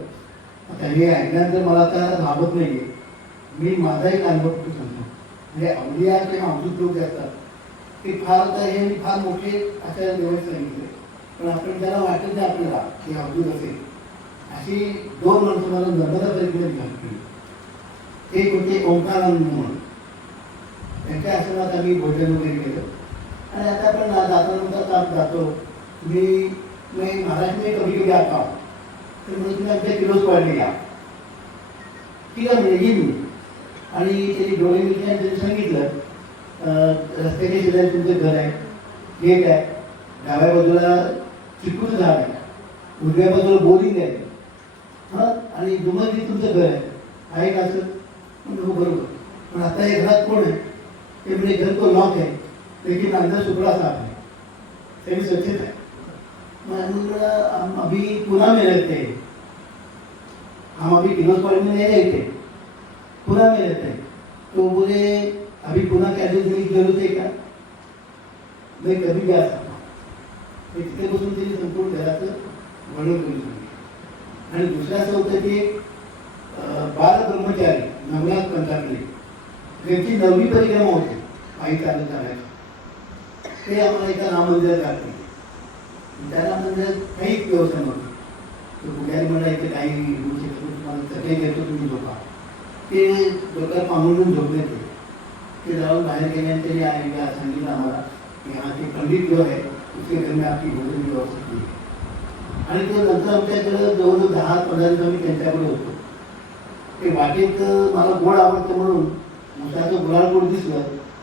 आता हे ऐकल्यानंतर मला आता राबत नाही आहे. मी माझा एक अनुभव सांगतो. म्हणजे अवलिया किंवा अवधूत लोक जे असतात ते फार आता हे फार मोठे अशा लेवल सांगितले, पण आपण त्याला वाटत नाही आपल्याला की अवधूत असेल. अशी 2 माणसं मला नर्मदा परिक्रमा घातली. एक होते ओंकारानंद म्हणून, त्यांच्या आश्रमात आम्ही भोजन वगैरे केलं. आणि आता आपण जातो जातो तुम्ही महाराष्ट्र में कभी कभी आता तर म्हणजे तुम्ही आमच्या किलोस्वाडले या ठीक आहे म्हणजे येईन मी. आणि त्यांनी डोळे मिळते आणि त्यांनी सांगितलं रस्त्याच्या शेजारी तुमचं घर आहे, गेट आहे, डाव्या बाजूला चिकूचं झाड आहे, उजव्या बाजूला बोरिंग आहे, हां, आणि दुमजली तुमचं घर आहे का असं? म्हणलं हो बरोबर. पण आता हे घरात कोण आहे? ते म्हणजे घर को लॉक है लेकिन अंदर सुपड़ा साफ है, सभी सुरक्षित है. मैंने बोला हम अभी पुणे में रहते हैं, हम अभी किलोस कॉलेज में नहीं रहते, पुणे में रहते हैं. तो बोले अभी पुणे के एड्रेस देने की जरूरत है क्या? मैं कभी भी आ सकता हूँ. तिथे बसून त्यांनी संपूर्ण घराचं वर्णन करून सांगितलं. आणि दुसरं असं होतं की 12 कर्मचारी नवनाथ पंथातले त्यांची 9वी परिक्रमा होती पायी चालत चालायची. ते आम्हाला एका राम मंदिरात जाते. त्या राम मंदिरात काहीच व्यवस्था नव्हती. तो पुजारी म्हणला इथे काही होऊ शकत नाही, तुम्हाला चटई देतो, तुम्ही झोपा. ते डोक्यात पांघरून झोपले ते जाऊन बाहेर गेले आणि त्यांनी सांगितलं आम्हाला की हा ते पंडित जो आहे उसके घर में आपकी भोजन की व्यवस्था केली. आणि ते नंतर आमच्याकडे जवळजवळ 10-15 दिवस आम्ही त्यांच्याकडे होतो. ते वाटेत मला गोड आवडतं म्हणून उसाचं गुलाल गोड दिसलं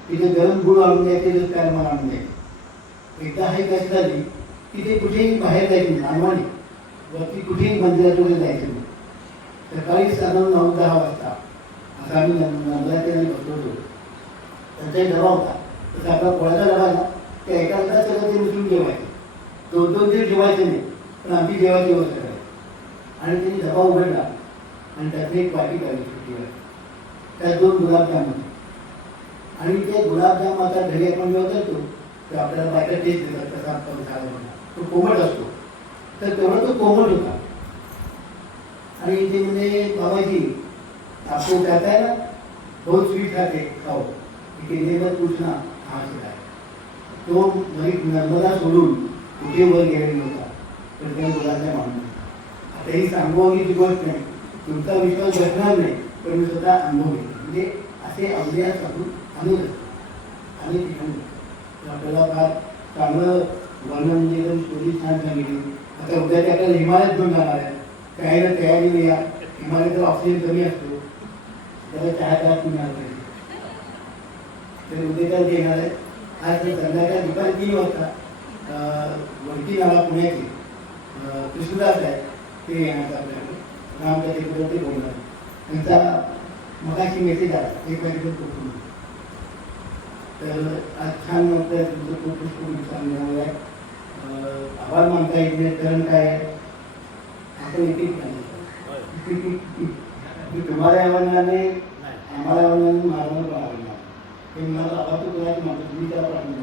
तिथे गरम गुळ आणून द्यायचे, तर काय मला आणून द्यायचे. एकदा आहे काय झाली की ते कुठेही बाहेर जायचे नाही, अनवाणी वरती कुठेही मंदिरात वगैरे जायचं नाही. सकाळी 9-10 वाजता असं आम्ही नंबराच्या बसलो होतो. त्यांचा एक डबा होता, तसा आपला पोळ्याचा डबा ना, त्या एका हातात सगळं ते उचलून जेवायचे. 2-2 दिवस जेवायचे नाही, पण आमची जेवायची व्यवस्था करायची. आणि त्यांनी डबा उघडला आणि त्यात एक वाटी काढली छोटी वाटी, त्यात 2 गुलाबजाम. आणि ते गुलाबजाम आता घरी आपण जेव्हा करतो तर आपल्याला बायका टेस्ट देतात कसा आपण झाला म्हणा, तो कोमट असतो. तर तेवढा तो कोमट होता. आणि ते म्हणजे बाबाजी आपको कहता है ना बहुत स्वीट खाते खाओ, केले तर पूछना कहाँ से आए. तो नर्मदा सोडून कुठे वर गेलेला नव्हता, तर त्या गुलाबजाम आणून. आता ही सांगू गोष्ट नाही, तुमचा विश्वास बसणार नाही, पण मी स्वतः अनुभव घेतो. म्हणजे असे अभ्यास आपण अनेक ठिकाणी आपल्याला फार चांगलं वर्णन म्हणजे एकदम स्टोरी छान सांगितली. आता उद्या ते आपल्याला हिमालयात घेऊन जाणार आहे, त्याला तयारी नाही. हिमालयात ऑक्सिजन कमी असतो, त्याला चहा पिणार पाहिजे. तर उद्या त्याला येणार आहे. आज संध्याकाळी दुपारी 3 वाजता वडकी नावा पुण्याची कृष्णदास आहे, ते येणार आपल्याकडे रामकथेबद्दल ते बोलणार. त्यांचा मगाशी मेसेज आला एक कार्यक्रम पोहोचून. तर आज छान वाटतं, तुमचं खूप छान मिळालं आहे. आभार मानता येत नाही, कारण काय आपण एक तुम्हाला आवडणार नाही, आम्हाला आवडणार नाही, मला आवडणार. हे मला आभार तो करायचं म्हणतो, तुम्ही त्याला पाठवून